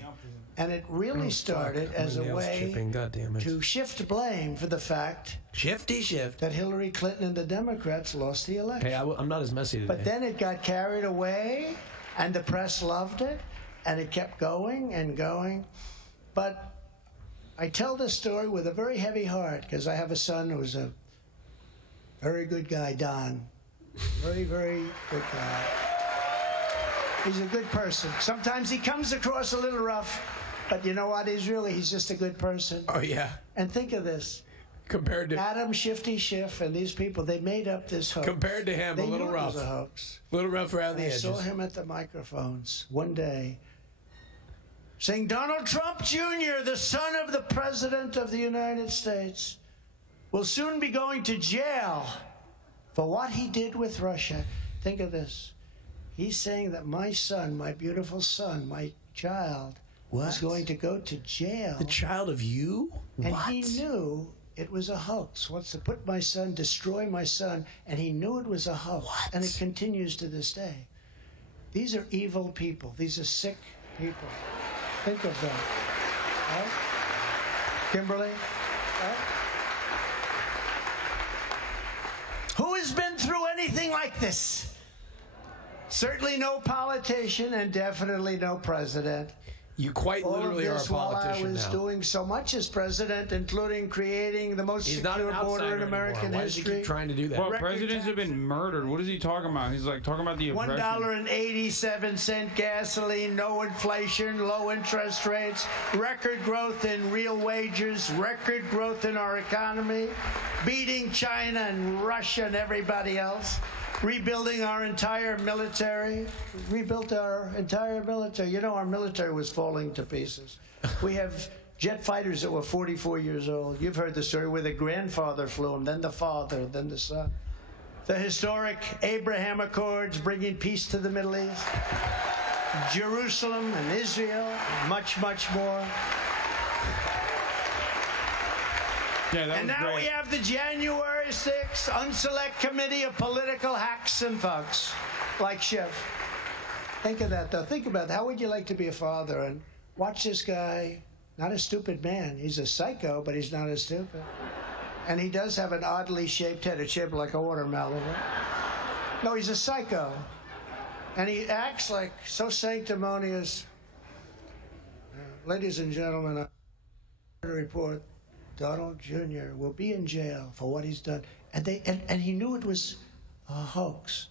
And it really started as a way God damn it. to shift blame for the fact Shifty shift. that Hillary Clinton and the Democrats lost the election. Hey, I'm not as messy today. But then it got carried away, and the press loved it, and it kept going and going. But I tell this story with a very heavy heart, because I have a son who's a very good guy, Don. Very, very good guy. He's a good person. Sometimes he comes across a little rough, but you know what? He's just a good person. Oh, yeah. And think of this. Compared to Adam Shifty Schiff and these people, they made up this hoax. compared to him, They a little knew rough. it was a hoax. Little rough around the I edges. saw him at the microphones one day saying, Donald Trump Jr., the son of the President of the United States, will soon be going to jail for what he did with Russia. Think of this. He's saying that my son, my beautiful son, my child, was going to go to jail. The child of you? And What? he knew it was a hoax. Wants to put my son, destroy my son, and he knew it was a hoax. What? And it continues to this day. These are evil people. These are sick people. Think of them. Right? Kimberly? Right? anything like this. Certainly no politician and definitely no president. You quite literally are a politician while I was now. doing so much as president, including creating the most He's not secure an border outsider in American anymore. Why does he history. keep trying to do that? Well, presidents have been murdered. What is he talking about? He's like talking about the oppression. $1.87 gasoline, no inflation, low interest rates, record growth in real wages, record growth in our economy, beating China and Russia and everybody else. Rebuilding our entire military. Rebuilt our entire military. You know, our military was falling to pieces. We have jet fighters that were 44 years old. You've heard the story where the grandfather flew them, then the father, then the son. The historic Abraham Accords bringing peace to the Middle East. Jerusalem and Israel, much, much more. Yeah, that And was now great. we have the January 6th Unselect Committee of Political Hacks and Thugs, like Schiff. Think of that, though. Think about that. How would you like to be a father and watch this guy, not a stupid man. He's a psycho, but he's not as stupid. And he does have an oddly shaped head. It's shaped like a watermelon. No, he's a psycho. And he acts like so sanctimonious. Ladies and gentlemen, I report Donald Jr. will be in jail for what he's done. And he knew it was a hoax.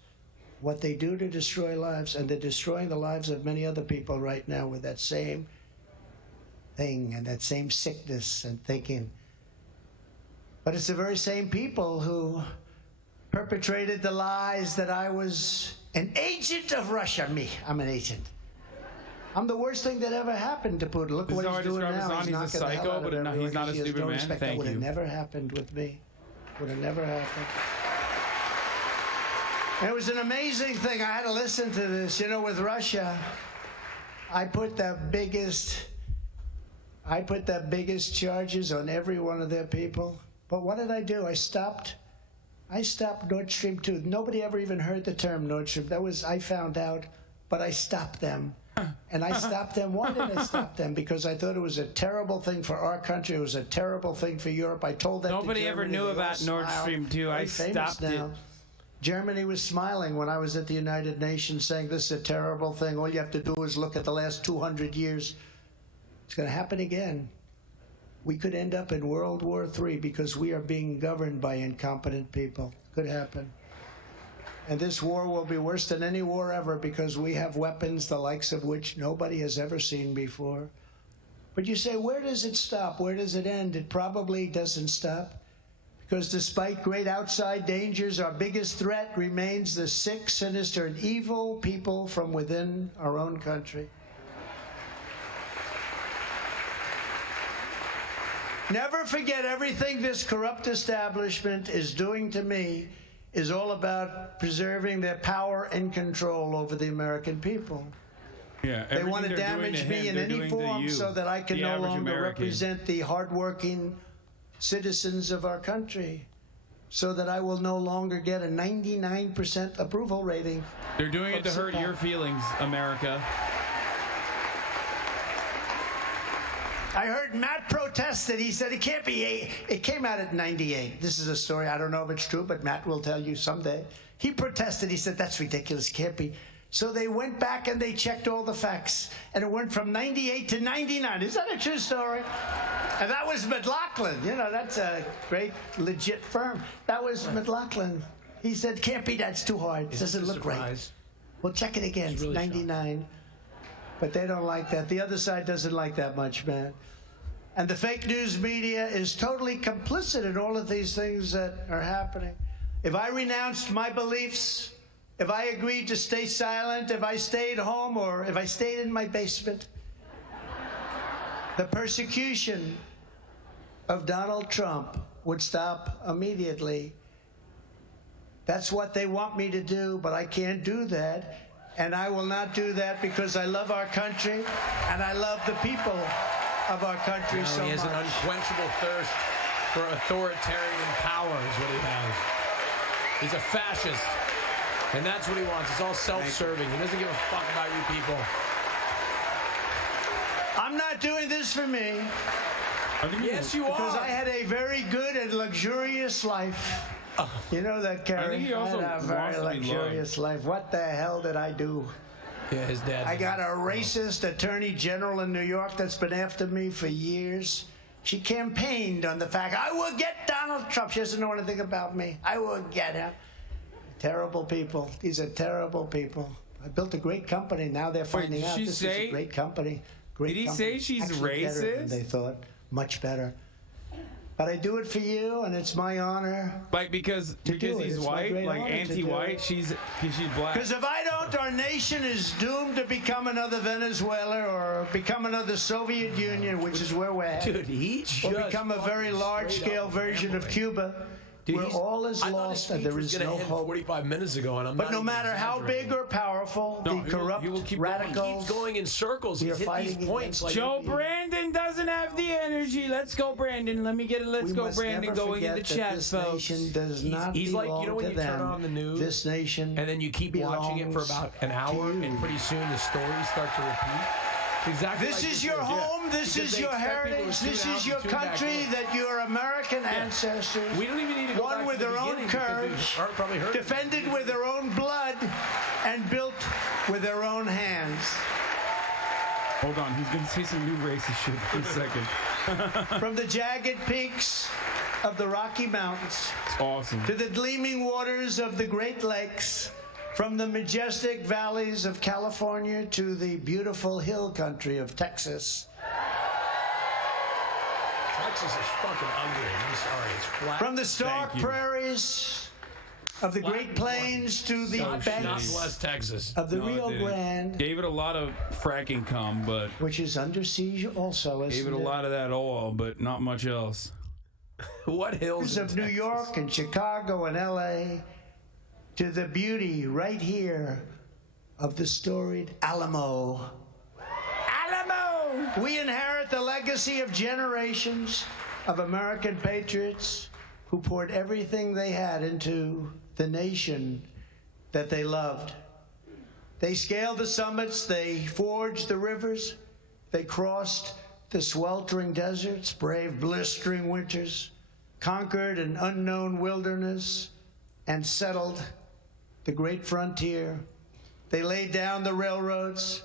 What they do to destroy lives, and they're destroying the lives of many other people right now with that same thing and that same sickness and thinking. But it's the very same people who perpetrated the lies that I was an agent of Russia. Me, I'm an agent. I'm the worst thing that ever happened to Putin. Look what he's doing now. He's a psycho, but he's not a stupid man. Thank That would have you. never happened with me. Would have never happened. And it was an amazing thing. I had to listen to this. You know, with Russia, I put the biggest charges on every one of their people. But what did I do? I stopped Nord Stream 2. Nobody ever even heard the term Nord Stream. I found out, but I stopped them. And I stopped them. Why did I stop them? Because I thought it was a terrible thing for our country. It was a terrible thing for Europe. I told them Nobody ever knew about Nord Stream 2. I stopped it. Germany was smiling when I was at the United Nations saying this is a terrible thing. All you have to do is look at the last 200 years. It's going to happen again. We could end up in World War III because we are being governed by incompetent people. Could happen. And this war will be worse than any war ever because we have weapons the likes of which nobody has ever seen before. But you say, where does it stop? Where does it end? It probably doesn't stop. Because despite great outside dangers, our biggest threat remains the sick, sinister, and evil people from within our own country. Never forget, everything this corrupt establishment is doing to me is all about preserving their power and control over the American people. Yeah, they want to damage me in any form so that I can no longer represent the hardworking citizens of our country, so that I will no longer get a 99% approval rating. They're doing it to hurt your feelings, America. I heard Matt protested. He said it can't be 8. It came out at 98. This is a story. I don't know if it's true, but Matt will tell you someday. He protested. He said, that's ridiculous. It can't be. So they went back and they checked all the facts. And it went from 98 to 99. Is that a true story? And that was McLaughlin. You know, that's a great, legit firm. That was McLaughlin. He said, can't be. That's too hard. It doesn't look right. Well, check it again. It's really 99. But they don't like that. The other side doesn't like that much, man. And the fake news media is totally complicit in all of these things that are happening. If I renounced my beliefs, if I agreed to stay silent, if I stayed home, or if I stayed in my basement, the persecution of Donald Trump would stop immediately. That's what they want me to do, but I can't do that. And I will not do that because I love our country and I love the people of our country so much. He has an unquenchable thirst for authoritarian power is what he has. He's a fascist. And that's what he wants. It's all self-serving. He doesn't give a fuck about you people. I'm not doing this for me. Yes, you are. Because I had a very good and luxurious life. You know that, Kerry? I think he also had a wants very to be luxurious life. What the hell did I do? Yeah, his dad. I got a racist attorney general in New York that's been after me for years. She campaigned on the fact I will get Donald Trump. She doesn't know anything about me. I will get him. Terrible people. These are terrible people. I built a great company. Now they're finding out this is a great company. Great Did he company. say she's Actually better than racist? they thought. Much better. But I do it for you, and it's my honor. Like because do it. he's It's my white, great like honor to anti-white. do it. She's black. Because if I don't, our nation is doomed to become another Venezuela or become another Soviet Union, which is where we're headed. Dude, he just Or become a very large-scale version of Cuba, Dude, where all is lost and there is no hope. 45 minutes ago, and I'm But not no even matter how exaggerating. big or powerful, No, the corrupt he will keep radicals, He's going in circles. We He's are hit these fighting points. against Like, Joe Brandon doesn't have the energy. Let's go, Brandon. Let me get it. Let's we go, must Brandon. never Going in forget the that chat, this folks. nation does not he's like, belong you know when to you turn them. on the news, This nation and then you keep watching it for belongs about an hour, to you. and pretty soon the stories start to repeat. Exactly. This like is you your said. home. This Because is they your expect people to heritage. tune This out is and your tune back country in. that your American ancestors We don't even need to go won back with to the their own beginning because courage, they've probably heard it. defended with their own blood, and built with their own hands. Hold on, he's gonna say some new racist shit in a second. From the jagged peaks of the Rocky Mountains It's awesome. to the gleaming waters of the Great Lakes, from the majestic valleys of California to the beautiful hill country of Texas. Texas is fucking ugly. I'm sorry. It's flat. From the stark Thank you. prairies of the Great Plains to the not banks West Texas. of the No, it Rio didn't. Grande, Gave it a lot of fracking cum, but which is under siege also, gave isn't it a lot of that oil, but not much else. What hills in of New Texas? York and Chicago and LA to the beauty right here of the storied Alamo. Alamo! We inherit the legacy of generations of American patriots who poured everything they had into the nation that they loved. They scaled the summits, they forged the rivers, they crossed the sweltering deserts, braved blistering winters, conquered an unknown wilderness, and settled the great frontier. They laid down the railroads,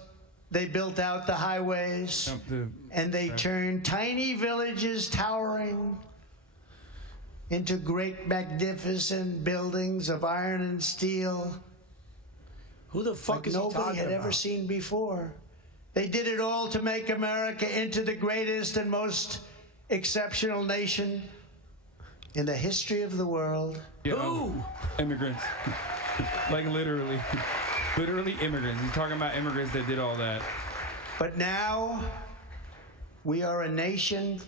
they built out the highways, and they turned tiny villages towering into great magnificent buildings of iron and steel Who the fuck like is he nobody talking had about? ever seen before. They did it all to make America into the greatest and most exceptional nation in the history of the world. You know, Who? immigrants. Like literally. Literally immigrants. He's talking about immigrants that did all that. But now we are a nation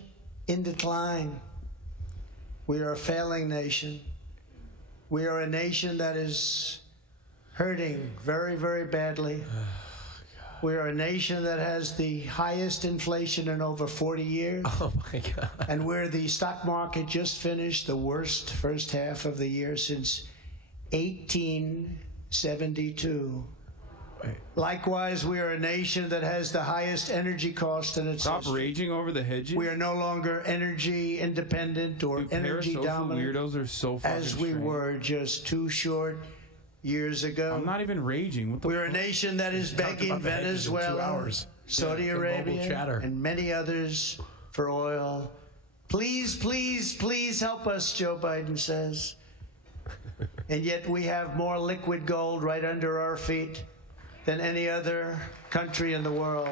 in decline. We are a failing nation. We are a nation that is hurting very, very badly. We are a nation that has the highest inflation in over 40 years. Oh my God. And where the stock market just finished the worst first half of the year since 1872. Likewise, we are a nation that has the highest energy cost in its Stop history. raging over the hedges. We are no longer energy independent or Dude, energy parasocial dominant weirdos are so fucking as we strange. were just 2 short years ago. I'm not even raging. What the We're a fuck? nation that is begging about the hedges in 2 Venezuela, hours. Saudi Yeah, the mobile Arabia, chatter. and many others for oil. Please, please, please help us, Joe Biden says. And yet we have more liquid gold right under our feet than any other country in the world.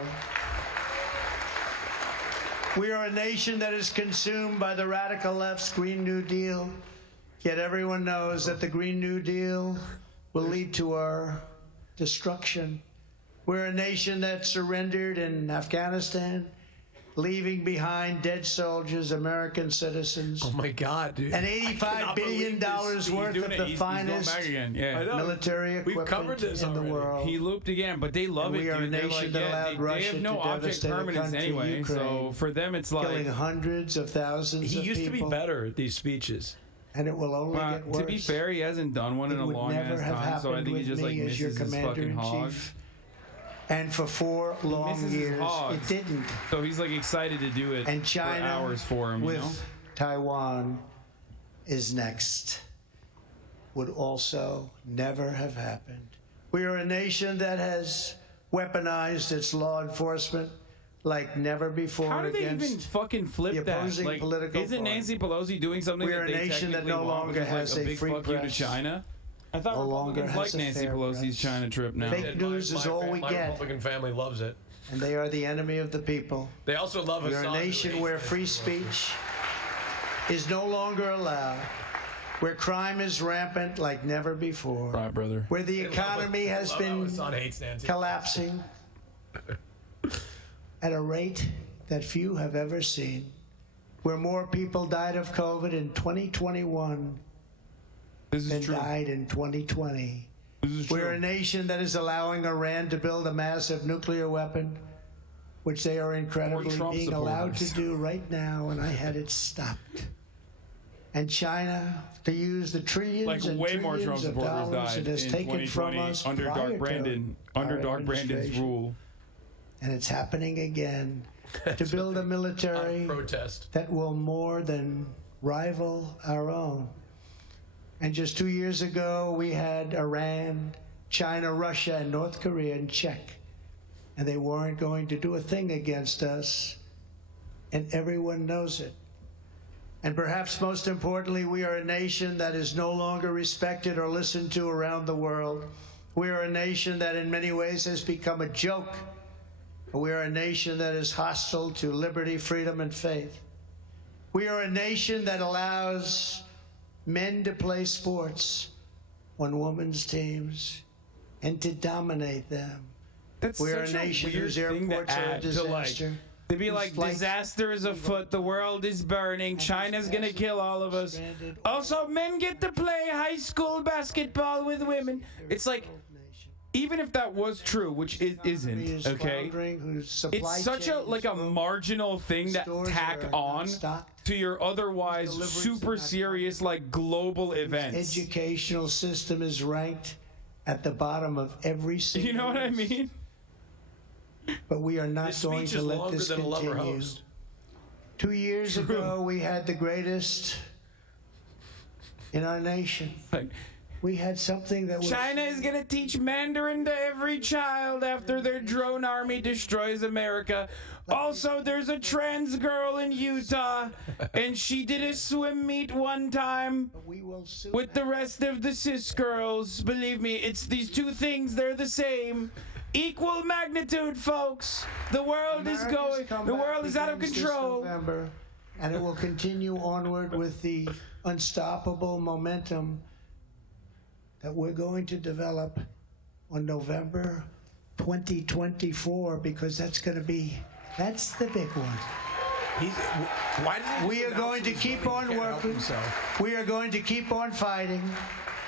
We are a nation that is consumed by the radical left's Green New Deal, yet everyone knows that the Green New Deal will lead to our destruction. We're a nation that surrendered in Afghanistan, leaving behind dead soldiers, American citizens, Oh my God, dude. and I $85 cannot billion believe this. He's worth doing of it. the He's going finest back again. Yeah. I know. military We've equipment covered this in the already. world. He looped again, but they love And it, we are a dude. They're nation like, that yeah, allowed they Russia have no to object devastate a permanence country, anyway. So Ukraine, for them, it's killing like, hundreds of thousands He of used to be people, better at these speeches. and it will only get worse. to be fair, he hasn't done one in It a would long never ass have time. So I happened think he with just like me as your misses his fucking commander-in-chief. hogs. And for 4 long misses his years, hogs. it didn't. So he's like excited to do it And China for hours for him. with You know? Taiwan is next. would also never have happened. We are a nation that has weaponized its law enforcement like never before. How do they against even fucking flip the that? opposing Like, political isn't party. Nancy Pelosi doing something We are that a they nation that technically no want, which longer is like has a a big free fuck you to press, China? I thought no longer Republicans has like a Nancy fair Pelosi's press. China trip now. Fake news is all we my get. Republican family loves it. And they are the enemy of the people. They also love We are a Hasanabi, nation who where hates free Nancy Pelosi. speech is no longer allowed, where crime is rampant like never before, Right, brother. where the They love economy it. has Love how been Hassan hates Nancy. collapsing at a rate that few have ever seen, where more people died of COVID in 2021 This is than true. died in 2020. This is We're a true. nation that is allowing Iran to build a massive nuclear weapon, which they are incredibly Trump being allowed to supporters. do right now, and I had it stopped. And China to use the trillions Like and way more Trump trillions of supporters dollars died it has in taken from 2020 us under prior Doug to Brandon, our under Doug Brandon's administration. rule. And it's happening again to build a On military protest. that will more than rival our own. And just 2 years ago, we had Iran, China, Russia, and North Korea in check. And they weren't going to do a thing against us. And everyone knows it. And perhaps most importantly, we are a nation that is no longer respected or listened to around the world. We are a nation that in many ways has become a joke. We are a nation that is hostile to liberty, freedom, and faith. We are a nation that allows men to play sports on women's teams and to dominate them. That's We are such a nation weird whose thing to airports are a add to, like, disaster. to be whose like, flights- disaster is afoot, the world is burning, China's gonna kill all of us. Also, men get to play high school basketball with women. It's like, even if that was true, which it isn't, okay? It's such a like a marginal thing to tack on to your otherwise super serious like global events. Educational system is ranked at the bottom of every single You know what I list. mean? But we are not This going speech to is let longer this than a lover continue. host. 2 years ago, we had the greatest in our nation. Like, We had something that was China is gonna teach Mandarin to every child after their drone army destroys America. Also, there's a trans girl in Utah, and she did a swim meet one time we will soon with the rest of the cis girls. Believe me, it's these two things, they're the same. Equal magnitude, folks. The world is America's going, the comeback world is out of begins this control. November, and it will continue onward with the unstoppable momentum that we're going to develop on November 2024, because that's the big one. Why does he We just are going to announce keep he's on running? He can't help working. himself. We are going to keep on fighting.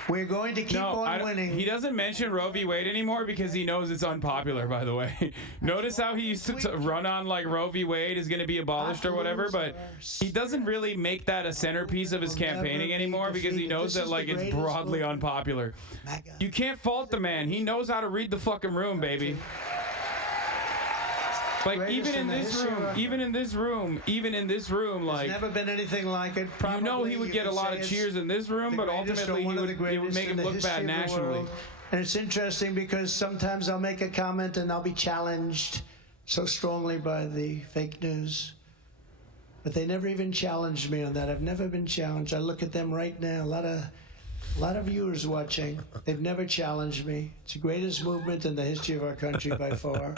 We're going to keep No, on winning. he doesn't mention Roe v. Wade anymore because he knows it's unpopular, by the way. Notice how he used to run on like Roe v. Wade is going to be abolished or whatever, but he doesn't really make that a centerpiece of his campaigning anymore because he knows that like it's broadly unpopular. You can't fault the man. He knows how to read the fucking room, baby. Like even in this room, like There's never been anything like it. you know he Probably would you get a could lot say of it's cheers in this room, the but greatest or ultimately one of the it would greatest make in him the look history bad of the nationally. world. And it's interesting because sometimes I'll make a comment and I'll be challenged so strongly by the fake news. But they never even challenged me on that. I've never been challenged. I look at them right now. A lot of viewers watching. They've never challenged me. It's the greatest movement in the history of our country by far.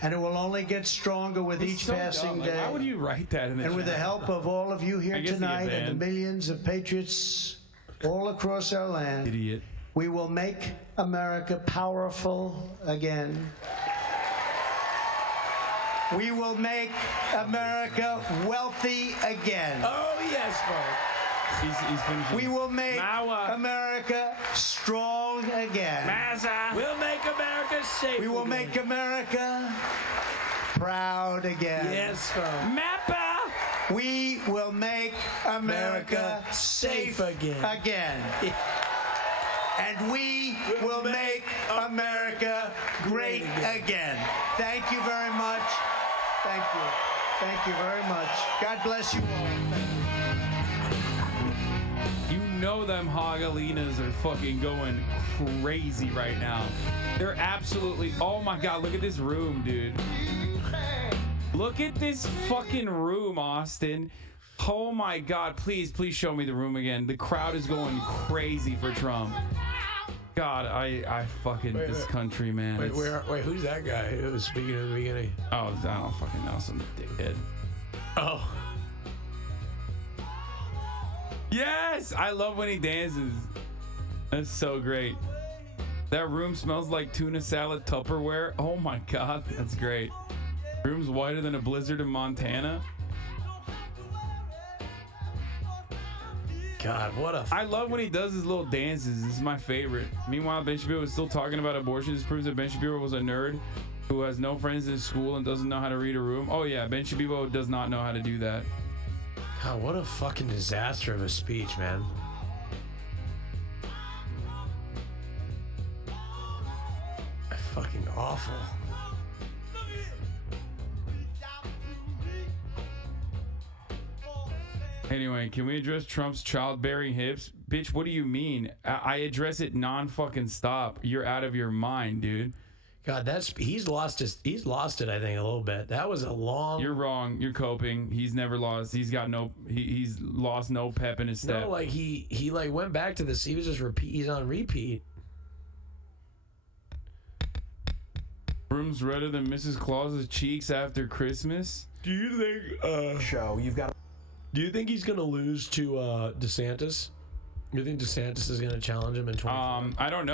And it will only get stronger with It's each so passing dumb. Like, day. why would you write that in the And with the chat? help of all of you I here guess they get tonight and banned. the millions of patriots all across our land, Idiot. we will make America powerful again. We will make America wealthy again. Oh, yes, folks. He's finishing. We will make Mawa. America strong again. Maza. We'll make America safe. We will again. make America proud again. Yes, folks. Mappa. We will make America safe again. And we will make America great again. Thank you very much. Thank you. Thank you very much. God bless you all. You know them Hogalinas are fucking going crazy right now. They're absolutely, oh my God, look at this room, dude. Look at this fucking room, Austin. Oh my God, please show me the room again. The crowd is going crazy for Trump. God, I fucking, this country, man. Wait, who's that guy who was speaking at the beginning? Oh, I don't fucking know, some dickhead. Oh. Yes, I love when he dances. That's so great. That room smells like tuna salad Tupperware. Oh my God, that's great. Room's whiter than a blizzard in Montana. God, what a... I love when he does his little dances. This is my favorite. Meanwhile, Ben Shapiro was still talking about abortion. This proves that Ben Shapiro was a nerd who has no friends in school and doesn't know how to read a room. Oh yeah, Ben Shapiro does not know how to do that. God, what a fucking disaster of a speech, man. Fucking awful. Anyway, can we address Trump's childbearing hips? Bitch, what do you mean? I address it non-fucking stop. You're out of your mind, dude. God, he's lost it, I think, a little bit. That was a long... You're wrong. You're coping. He's never lost. He's lost no pep in his step. No, like he like went back to this. He was just he's on repeat. Room's redder than Mrs. Claus's cheeks after Christmas. Do you think Do you think he's gonna lose to DeSantis? Do you think DeSantis is gonna challenge him in 2024? I don't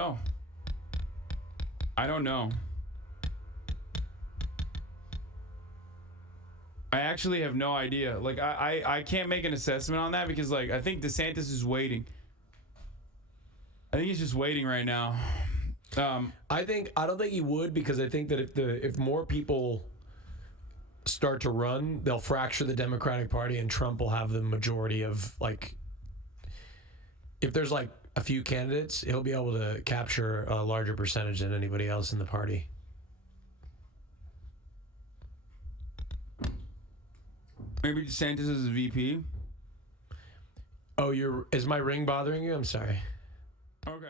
know. I actually have no idea. Like I can't make an assessment on that because like I think DeSantis is waiting. I think he's just waiting right now. I don't think he would, because I think that if more people start to run, they'll fracture the Democratic Party and Trump will have the majority of, like, if there's like a few candidates, he'll be able to capture a larger percentage than anybody else in the party. Maybe DeSantis is a VP. Oh, is my ring bothering you? I'm sorry. Okay.